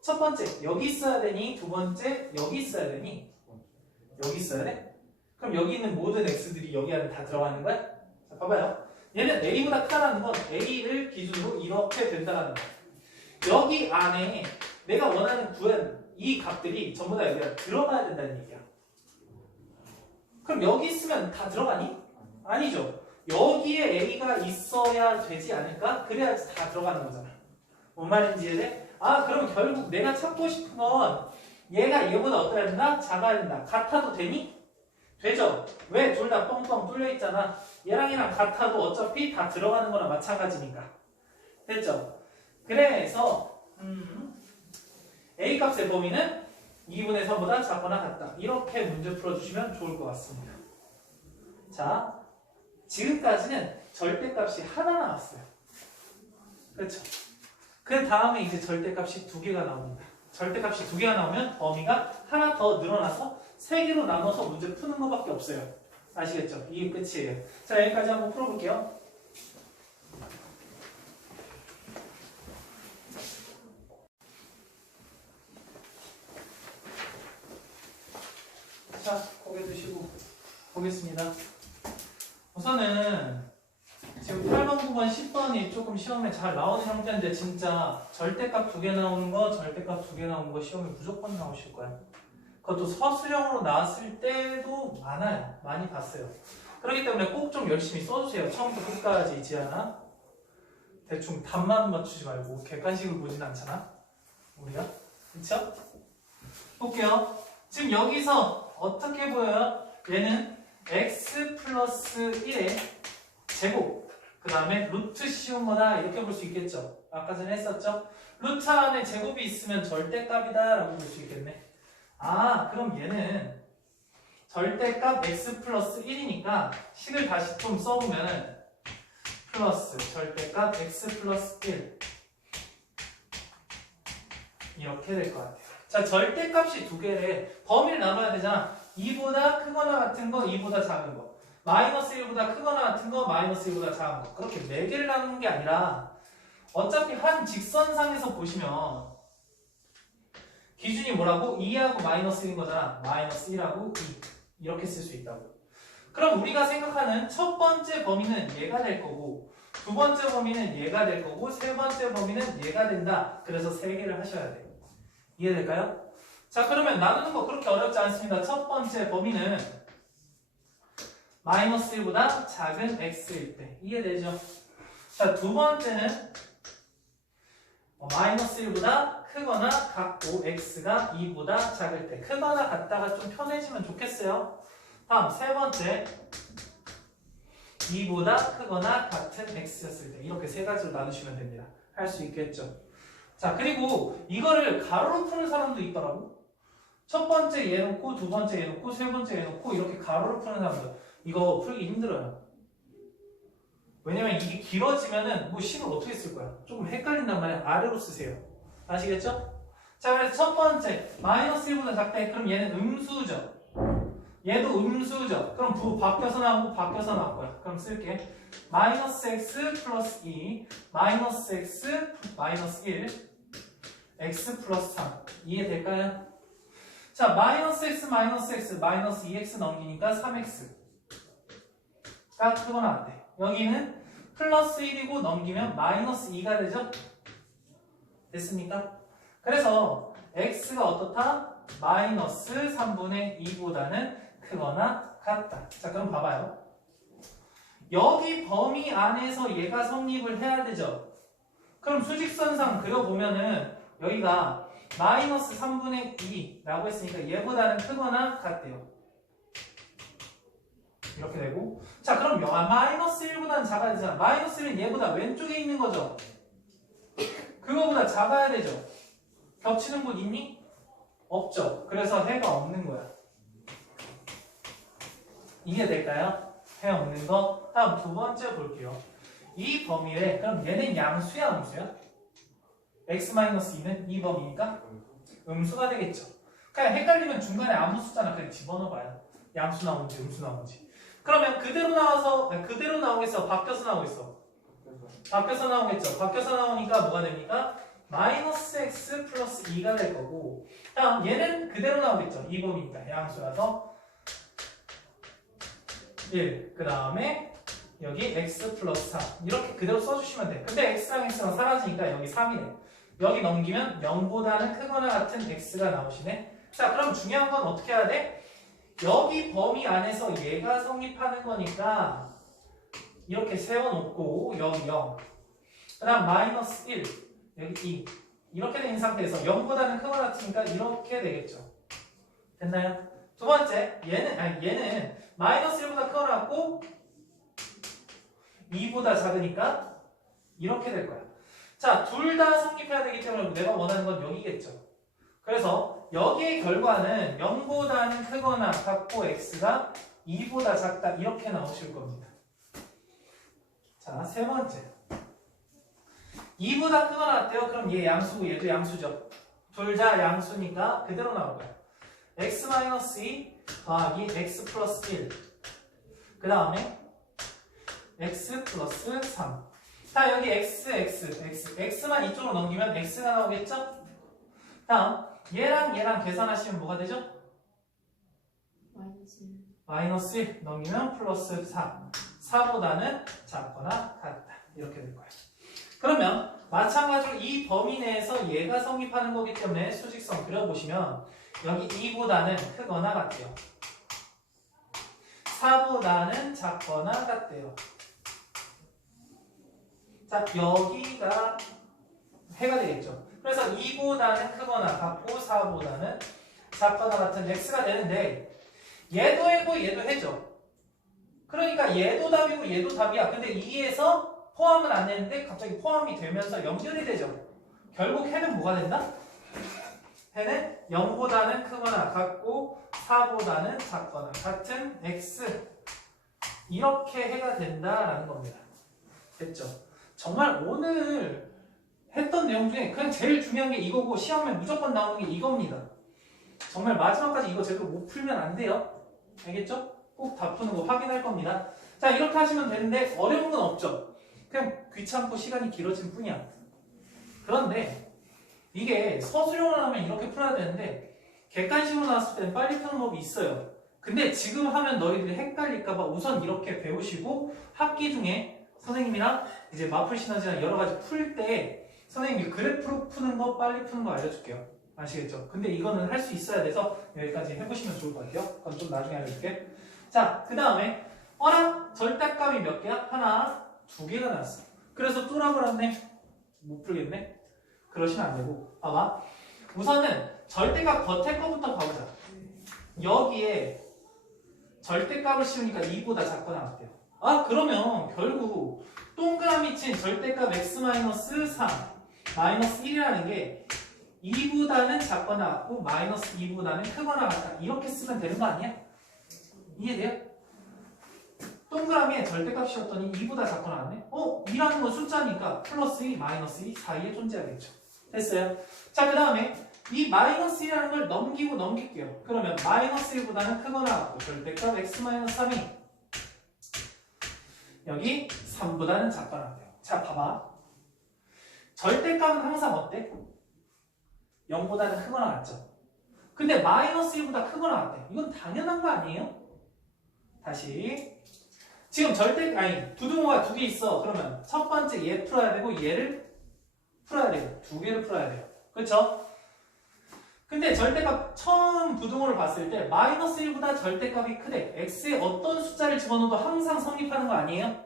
첫 번째 여기 있어야 되니? 두 번째 여기 있어야 되니? 여기 있어야 돼? 그럼 여기 있는 모든 x들이 여기 안에 다 들어가는 거야? 자, 봐봐요. 얘는 a보다 크다라는 건 a를 기준으로 이렇게 된다는 거야. 여기 안에 내가 원하는 구한 이 값들이 전부 다 여기가 들어가야 된다는 얘기야. 그럼 여기 있으면 다 들어가니? 아니죠. 여기에 a가 있어야 되지 않을까? 그래야지 다 들어가는 거잖아. 뭔 말인지 이해돼? 아, 그럼 결국 내가 찾고 싶은 건 얘가 얘보다 어떠해야 된다? 작아야 된다. 같아도 되니? 되죠? 왜? 둘 다 뻥뻥 뚫려 있잖아. 얘랑 얘랑 같아도 어차피 다 들어가는 거랑 마찬가지니까. 됐죠? 그래서 A 값의 범위는 2분의 3보다 작거나 같다. 이렇게 문제 풀어주시면 좋을 것 같습니다. 자, 지금까지는 절대값이 하나 나왔어요. 그렇죠? 그 다음에 이제 절대값이 두 개가 나옵니다. 절대값이 두 개가 나오면 범위가 하나 더 늘어나서 세 개로 나눠서 문제 푸는 것밖에 없어요. 아시겠죠? 이게 끝이에요. 자, 여기까지 한번 풀어볼게요. 자, 고개 드시고 보겠습니다. 우선은 지금 8번, 9번, 10번이 조금 시험에 잘 나오는 형태인데 진짜 절대값 두 개 나오는 거, 절대값 두 개 나오는 거 시험에 무조건 나오실 거예요. 그것도 서술형으로 나왔을 때도 많아요. 많이 봤어요. 그렇기 때문에 꼭 좀 열심히 써주세요. 처음부터 끝까지 지하나 대충 답만 맞추지 말고 객관식을 보진 않잖아. 우리가. 그쵸? 볼게요. 지금 여기서 어떻게 보여요? 얘는 x 플러스 1의 제곱 그 다음에 루트 씌운 거다 이렇게 볼 수 있겠죠. 아까 전에 했었죠. 루트 안에 제곱이 있으면 절대값이다 라고 볼 수 있겠네. 아, 그럼 얘는 절대값 x 플러스 1이니까 식을 다시 좀 써보면 플러스 절대값 x 플러스 1 이렇게 될 것 같아요. 자, 절대값이 두 개래. 범위를 나눠야 되잖아. 2보다 크거나 같은 거, 2보다 작은 거. 마이너스 1보다 크거나 같은 거, 마이너스 1보다 작은 거. 그렇게 4개를 나누는 게 아니라 어차피 한 직선상에서 보시면 기준이 뭐라고? 2하고 마이너스 1인 거잖아. 마이너스 1하고 2. 이렇게 쓸 수 있다고. 그럼 우리가 생각하는 첫 번째 범위는 얘가 될 거고 두 번째 범위는 얘가 될 거고 세 번째 범위는 얘가 된다. 그래서 3개를 하셔야 돼요. 이해될까요? 자, 그러면 나누는 거 그렇게 어렵지 않습니다. 첫 번째 범위는 마이너스 1보다 작은 x일 때. 이해되죠? 자, 두 번째는 마이너스 1보다 크거나 같고 x가 2보다 작을 때. 크거나 같다가 좀 편해지면 좋겠어요. 다음 세 번째 2보다 크거나 같은 x였을 때. 이렇게 세 가지로 나누시면 됩니다. 할 수 있겠죠? 자, 그리고 이거를 가로로 푸는 사람도 있더라고. 첫 번째 얘 놓고 두 번째 얘 놓고 세 번째 얘 놓고 이렇게 가로로 푸는 사람들. 이거 풀기 힘들어요. 왜냐면 이게 길어지면은 뭐 식을 어떻게 쓸 거야? 조금 헷갈린단 말이야. 아래로 쓰세요. 아시겠죠? 자, 그래서 첫 번째 마이너스 1보다 작다. 그럼 얘는 음수죠. 얘도 음수죠. 그럼 바뀌어서 나오고 바뀌어서 나올 거야. 그럼 쓸게. 마이너스 x 플러스 2 마이너스 x 마이너스 1 x 플러스 3 이해될까요? 자, 마이너스 x 마이너스 2x 넘기니까 3x가 크거나 안 돼. 여기는 플러스 1이고 넘기면 마이너스 2가 되죠? 됐습니까? 그래서 x가 어떻다? 마이너스 3분의 2보다는 크거나 같다. 자, 그럼 봐봐요. 여기 범위 안에서 얘가 성립을 해야 되죠? 그럼 수직선상 그려보면은 여기가 마이너스 3분의 2라고 했으니까 얘보다는 크거나 같대요. 이렇게 되고. 자, 그럼 마이너스 1보다는 작아야 되잖아. 마이너스 1은 얘보다 왼쪽에 있는 거죠. 그거보다 작아야 되죠. 겹치는 곳 있니? 없죠. 그래서 해가 없는 거야. 이해될까요? 해 없는 거. 다음 두 번째 볼게요. 이 범위에 그럼 얘는 양수야 음수야? x-2는 이 범위니까 음수가 되겠죠. 그냥 헷갈리면 중간에 아무 숫자나 그냥 집어넣어봐요. 양수 나오는지 음수 나오는지. 그러면 그대로 나와서 그대로 나오겠어? 바뀌어서 나오겠어? 바뀌어서 나오겠죠. 바뀌어서 나오니까 뭐가 됩니까? 마이너스 x 플러스 2가 될 거고 다음 얘는 그대로 나오겠죠. 이 범위니까 양수라서 1. 그 다음에 여기 x 플러스 4 이렇게 그대로 써주시면 돼. 근데 x랑 x랑 사라지니까 여기 3이네. 여기 넘기면 0보다는 크거나 같은 x가 나오시네. 자, 그럼 중요한 건 어떻게 해야 돼? 여기 범위 안에서 얘가 성립하는 거니까 이렇게 세워놓고 여기 0. 그 다음 마이너스 1. 여기 2 이렇게 된 상태에서 0보다는 크거나 같으니까 이렇게 되겠죠. 됐나요? 두 번째 얘는 마이너스 1보다 크거나 같고 2보다 작으니까 이렇게 될 거야. 자, 둘 다 성립해야 되기 때문에 내가 원하는 건 여기겠죠. 그래서 여기의 결과는 0보다는 크거나 같고 x가 2보다 작다 이렇게 나오실 겁니다. 자, 세 번째 2보다 크거나 같대요. 그럼 얘 양수고 얘도 양수죠. 둘 다 양수니까 그대로 나올 거야. x-2 더하기 x 플러스 1 그 다음에 x 플러스 3 자, 여기 x만 이쪽으로 넘기면 x가 나오겠죠? 다음 얘랑 계산하시면 뭐가 되죠? 마이너스 1 넘기면 플러스 4 4보다는 작거나 같다 이렇게 될 거예요. 그러면 마찬가지로 이 범위 내에서 얘가 성립하는 거기 때문에 수직선 그려보시면 여기 2보다는 크거나 같대요. 4보다는 작거나 같대요. 자, 여기가 해가 되겠죠. 그래서 2보다는 크거나 같고 4보다는 작거나 같은 x가 되는데 얘도 해고 얘도 해죠. 그러니까 얘도 답이고 얘도 답이야. 근데 2에서 포함은 안 되는데 갑자기 포함이 되면서 연결이 되죠. 결국 해는 뭐가 된다? 해는 0보다는 크거나 같고 4보다는 작거나 같은 x 이렇게 해가 된다라는 겁니다. 됐죠? 정말 오늘 했던 내용 중에 그냥 제일 중요한 게 이거고 시험에 무조건 나오는 게 이겁니다. 정말 마지막까지 이거 제대로 못 풀면 안 돼요. 알겠죠? 꼭 다 푸는 거 확인할 겁니다. 자, 이렇게 하시면 되는데 어려운 건 없죠. 그냥 귀찮고 시간이 길어진 뿐이야. 그런데 이게 서술형으로 하면 이렇게 풀어야 되는데 객관식으로 나왔을 때는 빨리 푸는 법이 있어요. 근데 지금 하면 너희들이 헷갈릴까봐 우선 이렇게 배우시고 학기 중에 선생님이랑 이제 마플 시너지나 여러 가지 풀 때 선생님이 그래프로 푸는 거 빨리 푸는 거 알려줄게요. 아시겠죠? 근데 이거는 할 수 있어야 돼서 여기까지 해보시면 좋을 것 같아요. 그건 좀 나중에 알려줄게. 자, 그 다음에 절대값이 몇 개야? 하나, 두 개가 나왔어. 그래서 쫄아버렸네. 못 풀겠네. 그러시면 안 되고 봐봐. 우선은 절대값 겉에 거부터 봐보자. 여기에 절대값을 씌우니까 2보다 작거나 같대요. 그러면 결국 동그라미 친 절대값 x-3 마이너스 1이라는 게 2보다는 작거나 같고 마이너스 2보다는 크거나 같다 이렇게 쓰면 되는 거 아니야? 이해돼요? 동그라미에 절대값 씌웠더니 2보다 작거나 같네? 2라는 건 숫자니까 플러스 2, 마이너스 2 사이에 존재하겠죠. 됐어요? 자, 그 다음에 이 마이너스 2라는 걸 넘길게요. 그러면 마이너스 1보다는 크거나 같고 절대값 x-3이 여기 3보다는 작거나 같아요. 자, 봐봐. 절대값은 항상 어때? 0보다는 크거나 같죠? 근데 마이너스 1보다 크거나 같대. 이건 당연한 거 아니에요? 다시. 지금 부등호가 두 개 있어. 그러면 첫 번째 얘 풀어야 되고 얘를 풀어야 돼요. 두 개를 풀어야 돼요. 그렇죠? 근데 절대값 처음 부등호를 봤을 때 마이너스 1보다 절대값이 크대. x에 어떤 숫자를 집어넣어도 항상 성립하는 거 아니에요?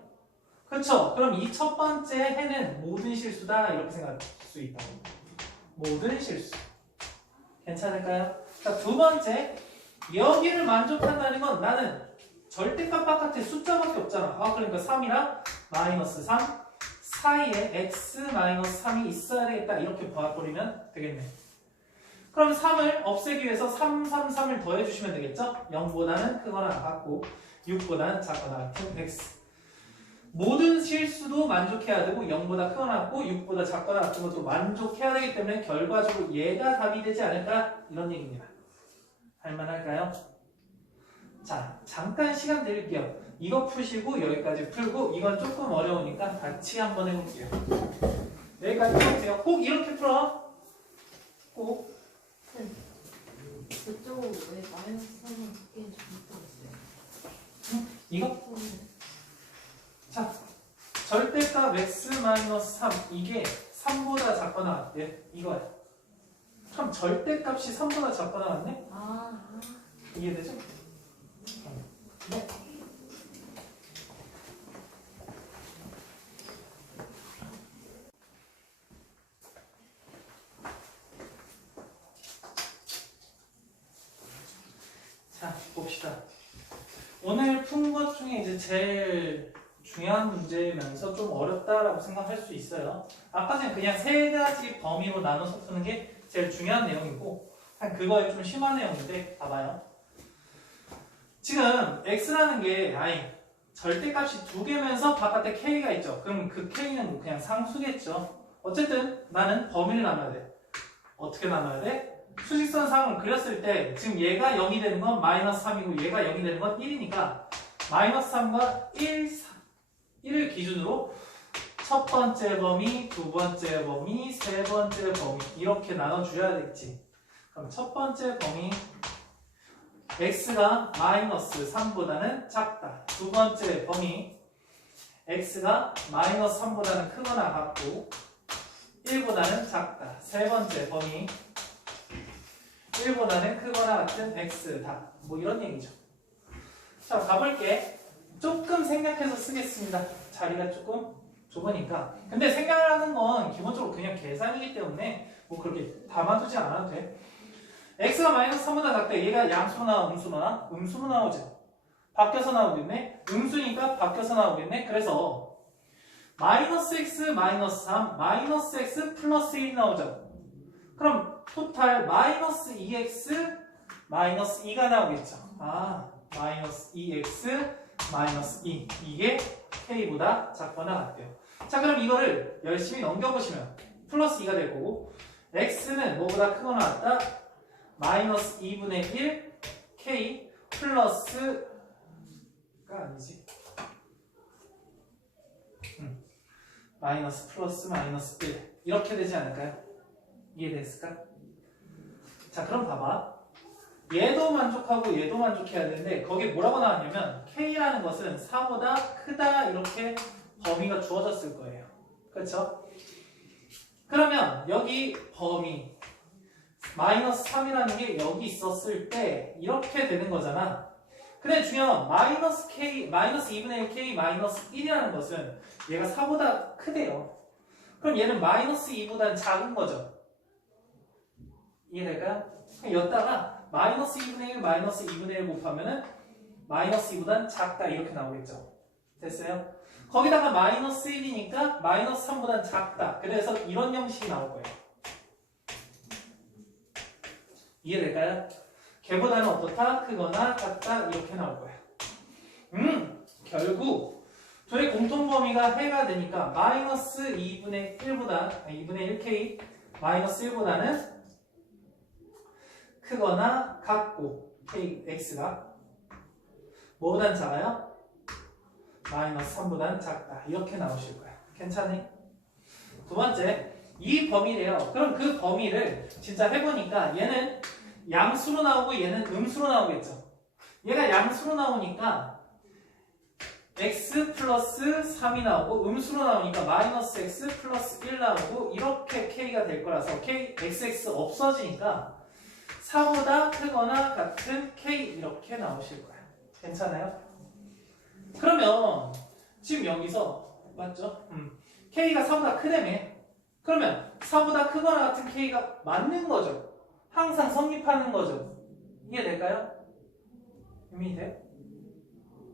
그렇죠? 그럼 이 첫 번째 해는 모든 실수다 이렇게 생각할 수 있다. 모든 실수. 괜찮을까요? 자, 두 번째 여기를 만족한다는 건 나는 절대값 바깥에 숫자밖에 없잖아. 그러니까 3이랑 마이너스 3 사이에 x-3이 있어야 되겠다 이렇게 봐버리면 되겠네. 그럼 3을 없애기 위해서 3, 3, 3을 더해주시면 되겠죠? 0보다는 크거나 같고 6보다는 작거나 같은 x. 모든 실수도 만족해야 되고 0보다 크거나 같고 6보다 작거나 같은 것도 만족해야 되기 때문에 결과적으로 얘가 답이 되지 않을까? 이런 얘기입니다. 할만할까요? 자, 잠깐 시간 드릴게요. 이거 푸시고 여기까지 풀고 이건 조금 어려우니까 같이 한번 해볼게요. 여기까지 풀어보세요. 꼭 이렇게 풀어. 꼭. 그쪽은 왜 마이너스 3을 바뀌는지 모르겠어요. 이거? 자, 절대값 x-3 이게 3보다 작거나 같대. 이거야. 그럼 절대값이 3보다 작거나 같네? 이해되죠? 네. 자, 봅시다. 오늘 푼 것 중에 이제 제일 중요한 문제면서 좀 어렵다라고 생각할 수 있어요. 아까 전에 그냥 세 가지 범위로 나눠서 푸는 게 제일 중요한 내용이고, 한 그거에 좀 심한 내용인데, 봐봐요. 지금 x라는 게 절대값이 두 개면서 바깥에 k가 있죠. 그럼 그 k는 뭐 그냥 상수겠죠. 어쨌든 나는 범위를 나눠야 돼. 어떻게 나눠야 돼? 수직선 상을 그렸을 때 지금 얘가 0이 되는 건 마이너스 3이고 얘가 0이 되는 건 1이니까 마이너스 3과 1을 기준으로 첫 번째 범위, 두 번째 범위, 세 번째 범위 이렇게 나눠줘야 되겠지. 그럼 첫 번째 범위 x가 마이너스 3보다는 작다. 두 번째 범위 x가 마이너스 3보다는 크거나 같고 1보다는 작다. 세 번째 범위 1보다는 크거나 같은 x다. 뭐 이런 얘기죠. 자, 가볼게. 조금 생략해서 쓰겠습니다. 자리가 조금 좁으니까. 근데 생략하는 건 기본적으로 그냥 계산이기 때문에 뭐 그렇게 담아두지 않아도 돼. x가 마이너스 3보다 작다. 얘가 양수로 나와, 음수로 나와? 음수로 나오죠. 바뀌어서 나오겠네. 음수니까 바뀌어서 나오겠네. 그래서 마이너스 x 마이너스 3 마이너스 x 플러스 1이 나오죠. 그럼 토탈 마이너스 2x 마이너스 2가 나오겠죠. 마이너스 2x 마이너스 2 이게 k보다 작거나 같대요. 자, 그럼 이거를 열심히 넘겨보시면 플러스 2가 될 거고 x는 뭐보다 크거나 같다? 마이너스 2분의 1 k 플러스가 아니지. 마이너스 플러스 마이너스 1 이렇게 되지 않을까요? 이해됐을까? 자, 그럼 봐봐. 얘도 만족하고 얘도 만족해야 되는데 거기에 뭐라고 나왔냐면 k라는 것은 4보다 크다 이렇게 범위가 주어졌을 거예요. 그렇죠? 그러면 여기 범위 마이너스 3이라는 게 여기 있었을 때 이렇게 되는 거잖아. 근데 중요한 마이너스 k 마이너스 2분의 1 k 마이너스 1이라는 것은 얘가 4보다 크대요. 그럼 얘는 마이너스 2보다는 작은 거죠. 이해될까요? 여기다가 마이너스 2분의 1 마이너스 2분의 1 곱하면은 마이너스 2보다는 작다 이렇게 나오겠죠. 됐어요? 거기다가 마이너스 1이니까 마이너스 3보다는 작다. 그래서 이런 형식이 나올 거예요. 이해될까요? 걔보다는 어떻다? 크거나 같다 이렇게 나올 거예요. 결국 둘의 공통 범위가 해가 되니까 마이너스 2분의 1 k 마이너스 1보다는 크거나 같고 x가 뭐보단 작아요? 마이너스 3보다는 작다. 이렇게 나오실 거예요. 괜찮니? 두 번째, 이 범위래요. 그럼 그 범위를 진짜 해보니까 얘는 양수로 나오고 얘는 음수로 나오겠죠. 얘가 양수로 나오니까 x 플러스 3이 나오고 음수로 나오니까 마이너스 x 플러스 1 나오고 이렇게 k가 될 거라서 xx 없어지니까 4보다 크거나 같은 k 이렇게 나오실 거예요. 괜찮아요? 그러면 지금 여기서 맞죠? k가 4보다 크다며. 그러면 4보다 크거나 같은 k가 맞는 거죠. 항상 성립하는 거죠. 이해될까요? 의미 돼?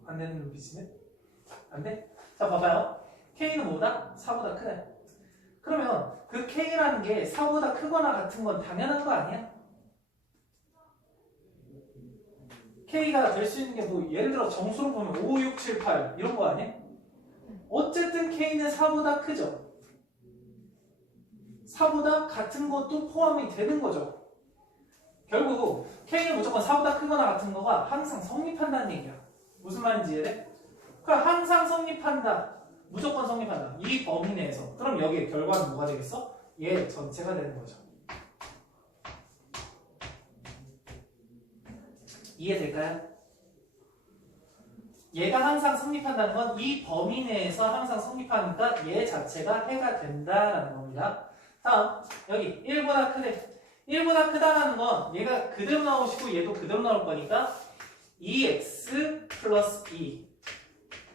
안 되는 눈빛이네? 안 돼? 자, 봐봐요. k는 뭐다? 4보다 크다. 그러면 그 k라는 게 4보다 크거나 같은 건 당연한 거 아니야? k가 될 수 있는 게 뭐 예를 들어 정수로 보면 5, 6, 7, 8 이런 거 아니야? 어쨌든 k는 4보다 크죠. 4보다 같은 것도 포함이 되는 거죠. 결국 k는 무조건 4보다 크거나 같은 거가 항상 성립한다는 얘기야. 무슨 말인지 이해돼? 그러니까 항상 성립한다. 무조건 성립한다. 이 범위 내에서. 그럼 여기 결과는 뭐가 되겠어? 얘 전체가 되는 거죠. 이해될까요? 얘가 항상 성립한다는 건 이 범위 내에서 항상 성립하니까 얘 자체가 해가 된다라는 겁니다. 다음 여기 1보다 크대. 1보다 크다라는 건 얘가 그대로 나오시고 얘도 그대로 나올 거니까 2x 플러스 2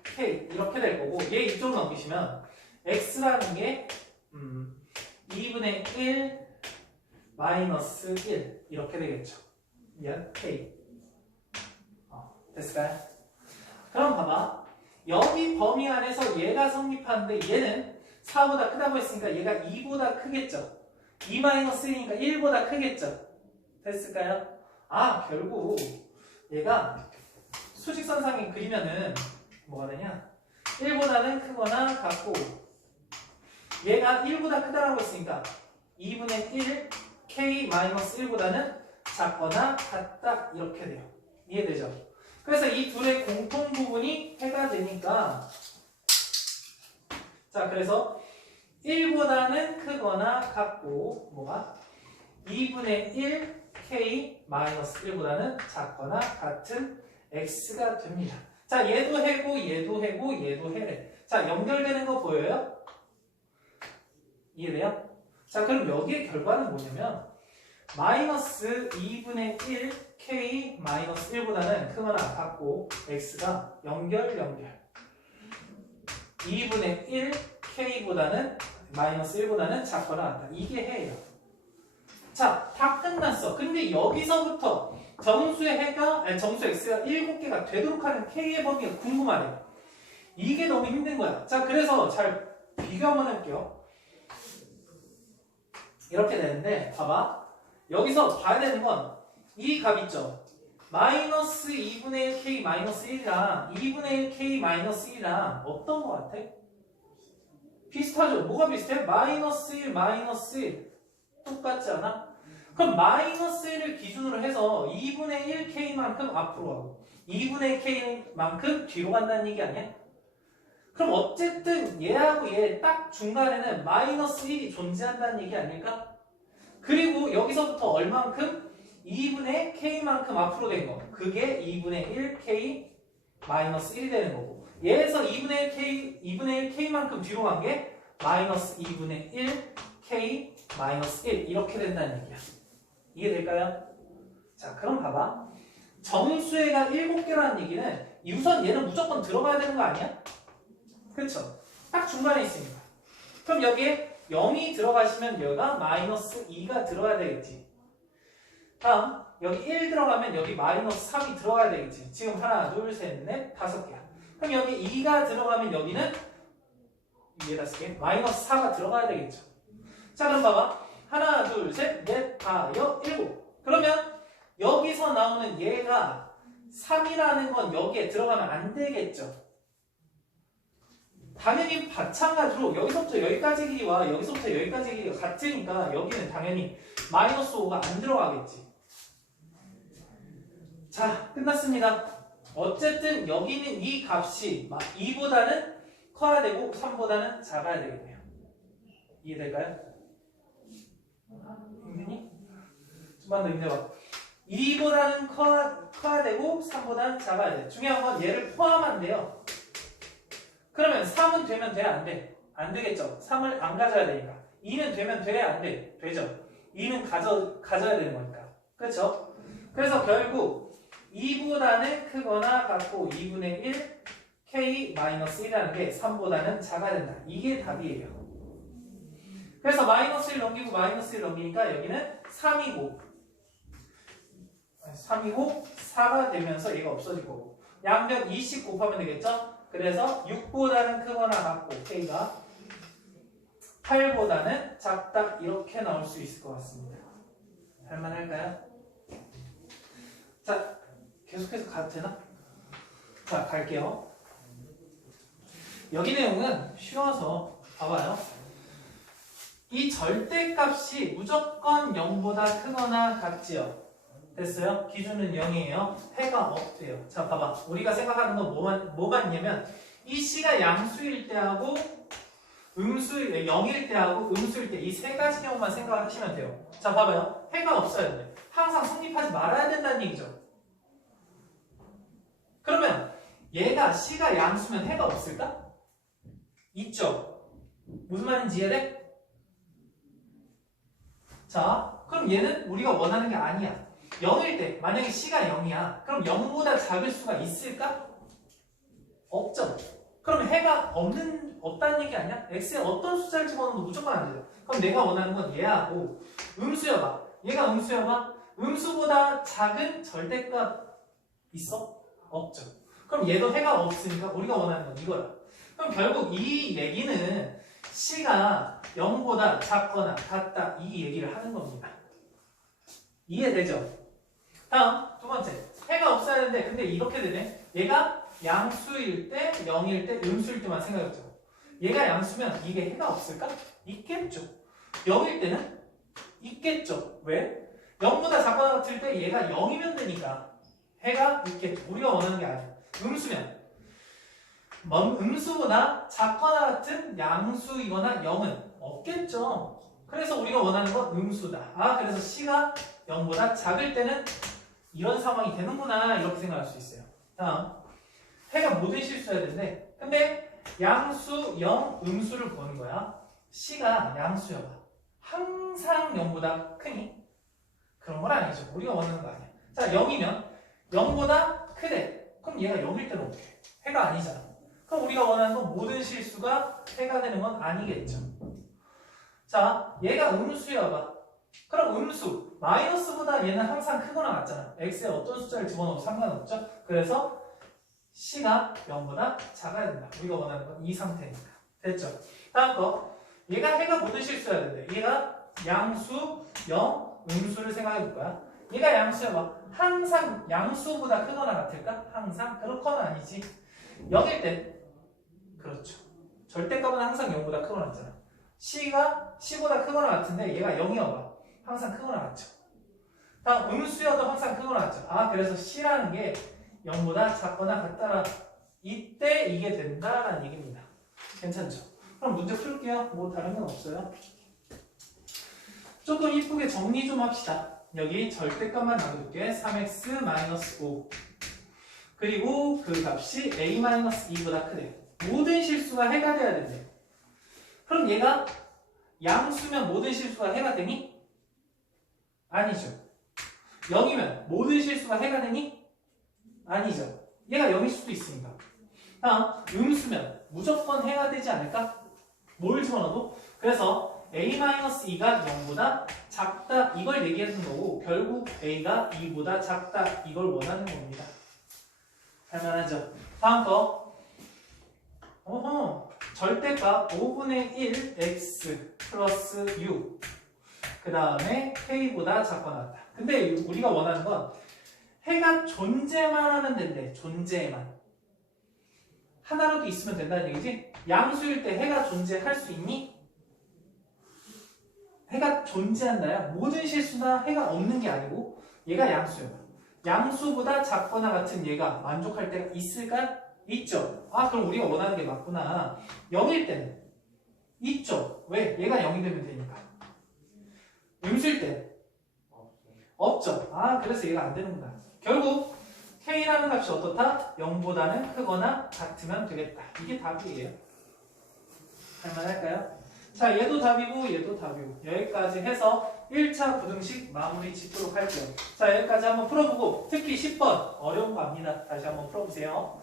k 이렇게 될 거고 얘 이쪽으로 넘기시면 x라는 게 2분의 1 마이너스 1 이렇게 되겠죠. 미안 k 됐을까요? 그럼 봐봐. 여기 범위 안에서 얘가 성립하는데 얘는 4보다 크다고 했으니까 얘가 2보다 크겠죠. 2-1이니까 1보다 크겠죠. 됐을까요? 아, 결국 얘가 수직선상에 그리면은 뭐가 되냐? 1보다는 크거나 같고 얘가 1보다 크다라고 했으니까 2분의 1 k-1보다는 작거나 같다 이렇게 돼요. 이해되죠? 그래서 이 둘의 공통 부분이 해가 되니까 자 그래서 1보다는 크거나 같고 뭐가? 2분의 1 k-1보다는 작거나 같은 x가 됩니다. 자 얘도 해고 얘도 해고 얘도 해래. 자 연결되는 거 보여요? 이해돼요? 자 그럼 여기의 결과는 뭐냐면 마이너스 2분의 1 k-1보다는 크거나 같고 x가 연결 2분의 1 k보다는 마이너스 1보다는 작거나 같다. 이게 해예요. 자, 다 끝났어. 근데 여기서부터 정수의 해가 정수 x가 7개가 되도록 하는 k의 범위가 궁금하네요. 이게 너무 힘든 거야. 자, 그래서 잘 비교 한번 해볼게요. 이렇게 되는데 봐봐. 여기서 봐야 되는 건 이 값 있죠. 마이너스 2분의 1 k 마이너스 1이랑 2분의 1 k 마이너스 1이랑 어떤 거 같아? 비슷하죠? 뭐가 비슷해? 마이너스 1 마이너스 1 똑같지 않아? 그럼 마이너스 1을 기준으로 해서 2분의 1 k만큼 앞으로 가고 2분의 1 k만큼 뒤로 간다는 얘기 아니야? 그럼 어쨌든 얘하고 얘 딱 중간에는 마이너스 1이 존재한다는 얘기 아닐까? 그리고 여기서부터 얼만큼? 2분의 k만큼 앞으로 된 거. 그게 2분의 1 k 마이너스 1이 되는 거고. 얘에서 2분의 1 k만큼 뒤로 간 게 마이너스 2분의 1 k 마이너스 1 이렇게 된다는 얘기야. 이해될까요? 자, 그럼 봐봐. 정수회가 7개라는 얘기는 우선 얘는 무조건 들어가야 되는 거 아니야? 그쵸? 딱 중간에 있으니까. 그럼 여기에 0이 들어가시면 여기가 마이너스 2가 들어가야 되겠지. 다음 여기 1 들어가면 여기 마이너스 3이 들어가야 되겠지. 지금 하나, 둘, 셋, 넷, 5개야. 그럼 여기 2가 들어가면 여기는 위에다 쓸게. 마이너스 4가 들어가야 되겠죠. 자 그럼 봐봐. 하나, 둘, 셋, 넷, 다, 여, 7. 그러면 여기서 나오는 얘가 3이라는 건 여기에 들어가면 안 되겠죠. 당연히 마찬가지로 여기서부터 여기까지 길이와 여기서부터 여기까지 길이가 같으니까 여기는 당연히 마이너스 5가 안 들어가겠지. 자, 끝났습니다. 어쨌든 여기는 이 값이 2보다는 커야 되고 3보다는 작아야 되겠네요. 이해될까요? 힘드니? 좀만 더 힘내봐. 2보다는 커야 되고 3보다는 작아야 돼. 중요한 건 얘를 포함한대요. 그러면 3은 되면 돼? 안 돼? 안 되겠죠. 3을 안 가져야 되니까. 2는 되면 돼? 안 돼? 되죠. 2는 가져야 되는 거니까. 그렇죠? 그래서 결국 2보다는 크거나 같고 2분의 1 k-1이라는 게 3보다는 작아야 된다. 이게 답이에요. 그래서 마이너스 1 넘기고 마이너스 1 넘기니까 여기는 3이고 4가 되면서 얘가 없어질 거고 양변 2씩 곱하면 되겠죠? 그래서 6보다는 크거나 같고 k가 8보다는 작다 이렇게 나올 수 있을 것 같습니다. 할만할까요? 자, 계속해서 가도 되나? 자, 갈게요. 여기 내용은 쉬워서 봐봐요. 이 절대값이 무조건 0보다 크거나 같지요. 됐어요? 기준은 0이에요. 해가 없대요. 자, 봐봐. 우리가 생각하는 건 뭐가 있냐면 이 C가 양수일 때하고 0일 때하고 음수일 때 이 세 가지 경우만 생각하시면 돼요. 자, 봐봐요. 해가 없어야 돼. 항상 성립하지 말아야 된다는 얘기죠. 그러면 얘가 C가 양수면 해가 없을까? 있죠. 무슨 말인지 이해돼? 자, 그럼 얘는 우리가 원하는 게 아니야. 0일 때 만약에 C가 0이야. 그럼 0보다 작을 수가 있을까? 없죠. 그럼 해가 없다는 얘기 아니야? X에 어떤 숫자를 집어넣어도 무조건 안 되죠. 그럼 내가 원하는 건 얘하고 음수여봐. 얘가 음수여봐. 음수보다 작은 절대값 있어? 없죠. 그럼 얘도 해가 없으니까 우리가 원하는 건 이거야. 그럼 결국 이 얘기는 C가 0보다 작거나 같다 이 얘기를 하는 겁니다. 이해되죠? 다음 두 번째 해가 없어야 되는데 근데 이렇게 되네. 얘가 양수일 때 0일 때 음수일 때만 생각해보자. 얘가 양수면 이게 해가 없을까? 있겠죠. 0일 때는 있겠죠. 왜? 0보다 작거나 같을 때 얘가 0이면 되니까 해가 있겠죠. 우리가 원하는 게 아니야. 음수면 음수보다 작거나 같은 양수이거나 0은 없겠죠. 그래서 우리가 원하는 건 음수다. 아 그래서 C가 0보다 작을 때는 이런 상황이 되는구나 이렇게 생각할 수 있어요. 다음 해가 모든 실수해야 되는데 근데 양수 0 음수를 보는 거야. C가 양수여봐. 항상 0보다 크니? 그런 건 아니죠. 우리가 원하는 거 아니야. 자 0이면 0보다 크대. 그럼 얘가 0일 때는 어떻게 해? 해가 아니잖아. 그럼 우리가 원하는 건 모든 실수가 해가 되는 건 아니겠죠. 자 얘가 음수여봐. 그럼 음수 마이너스보다 얘는 항상 크거나 같잖아. x에 어떤 숫자를 집어넣어도 상관없죠. 그래서 C가 0보다 작아야 된다. 우리가 원하는 건 이 상태니까. 됐죠? 다음 거 얘가 해가 모든 실수여야 되는데 얘가 양수 0 음수를 생각해 볼 거야. 얘가 양수여봐. 항상 양수보다 크거나 같을까? 항상 그렇거나 아니지. 0일 때 그렇죠. 절대값은 항상 0보다 크거나 같잖아. C가 C보다 크거나 같은데 얘가 0이어봐. 항상 크거나 같죠. 다음 음수여도 항상 크거나 같죠. 아 그래서 C라는 게 0보다 작거나 같다라 이때 이게 된다라는 얘기입니다. 괜찮죠? 그럼 문제 풀게요. 뭐 다른 건 없어요. 조금 이쁘게 정리 좀 합시다. 여기 절대값만 놔둘게. 3x-5 그리고 그 값이 a-2보다 크대. 모든 실수가 해가 돼야 된대. 그럼 얘가 양수면 모든 실수가 해가 되니? 아니죠. 0이면 모든 실수가 해가 되니? 아니죠. 얘가 0일 수도 있으니까. 다음 음수면 무조건 해가 되지 않을까? 뭘 집어넣어도? 그래서 a-2가 0보다 작다 이걸 얘기하는 거고 결국 a가 2보다 작다 이걸 원하는 겁니다. 할만하죠? 다음 거 절대값 5분의 1 x 플러스 6 그 다음에 k보다 작거나 같다. 근데 우리가 원하는 건 해가 존재만 하면 된대. 존재만. 하나라도 있으면 된다는 얘기지? 양수일 때 해가 존재할 수 있니? 해가 존재한다야. 모든 실수나 해가 없는 게 아니고 얘가 양수야. 양수보다 작거나 같은 얘가 만족할 때가 있을까? 있죠. 아 그럼 우리가 원하는 게 맞구나. 0일 때는 있죠. 왜? 얘가 0이 되면 되니까. 음수일 때 없죠. 아 그래서 얘가 안 되는구나. 결국 K라는 값이 어떻다? 0보다는 크거나 같으면 되겠다. 이게 답이에요. 할만할까요? 자 얘도 답이고 얘도 답이고 여기까지 해서 1차 부등식 마무리 짓도록 할게요. 자 여기까지 한번 풀어보고 특히 10번 어려운 거 압니다. 다시 한번 풀어보세요.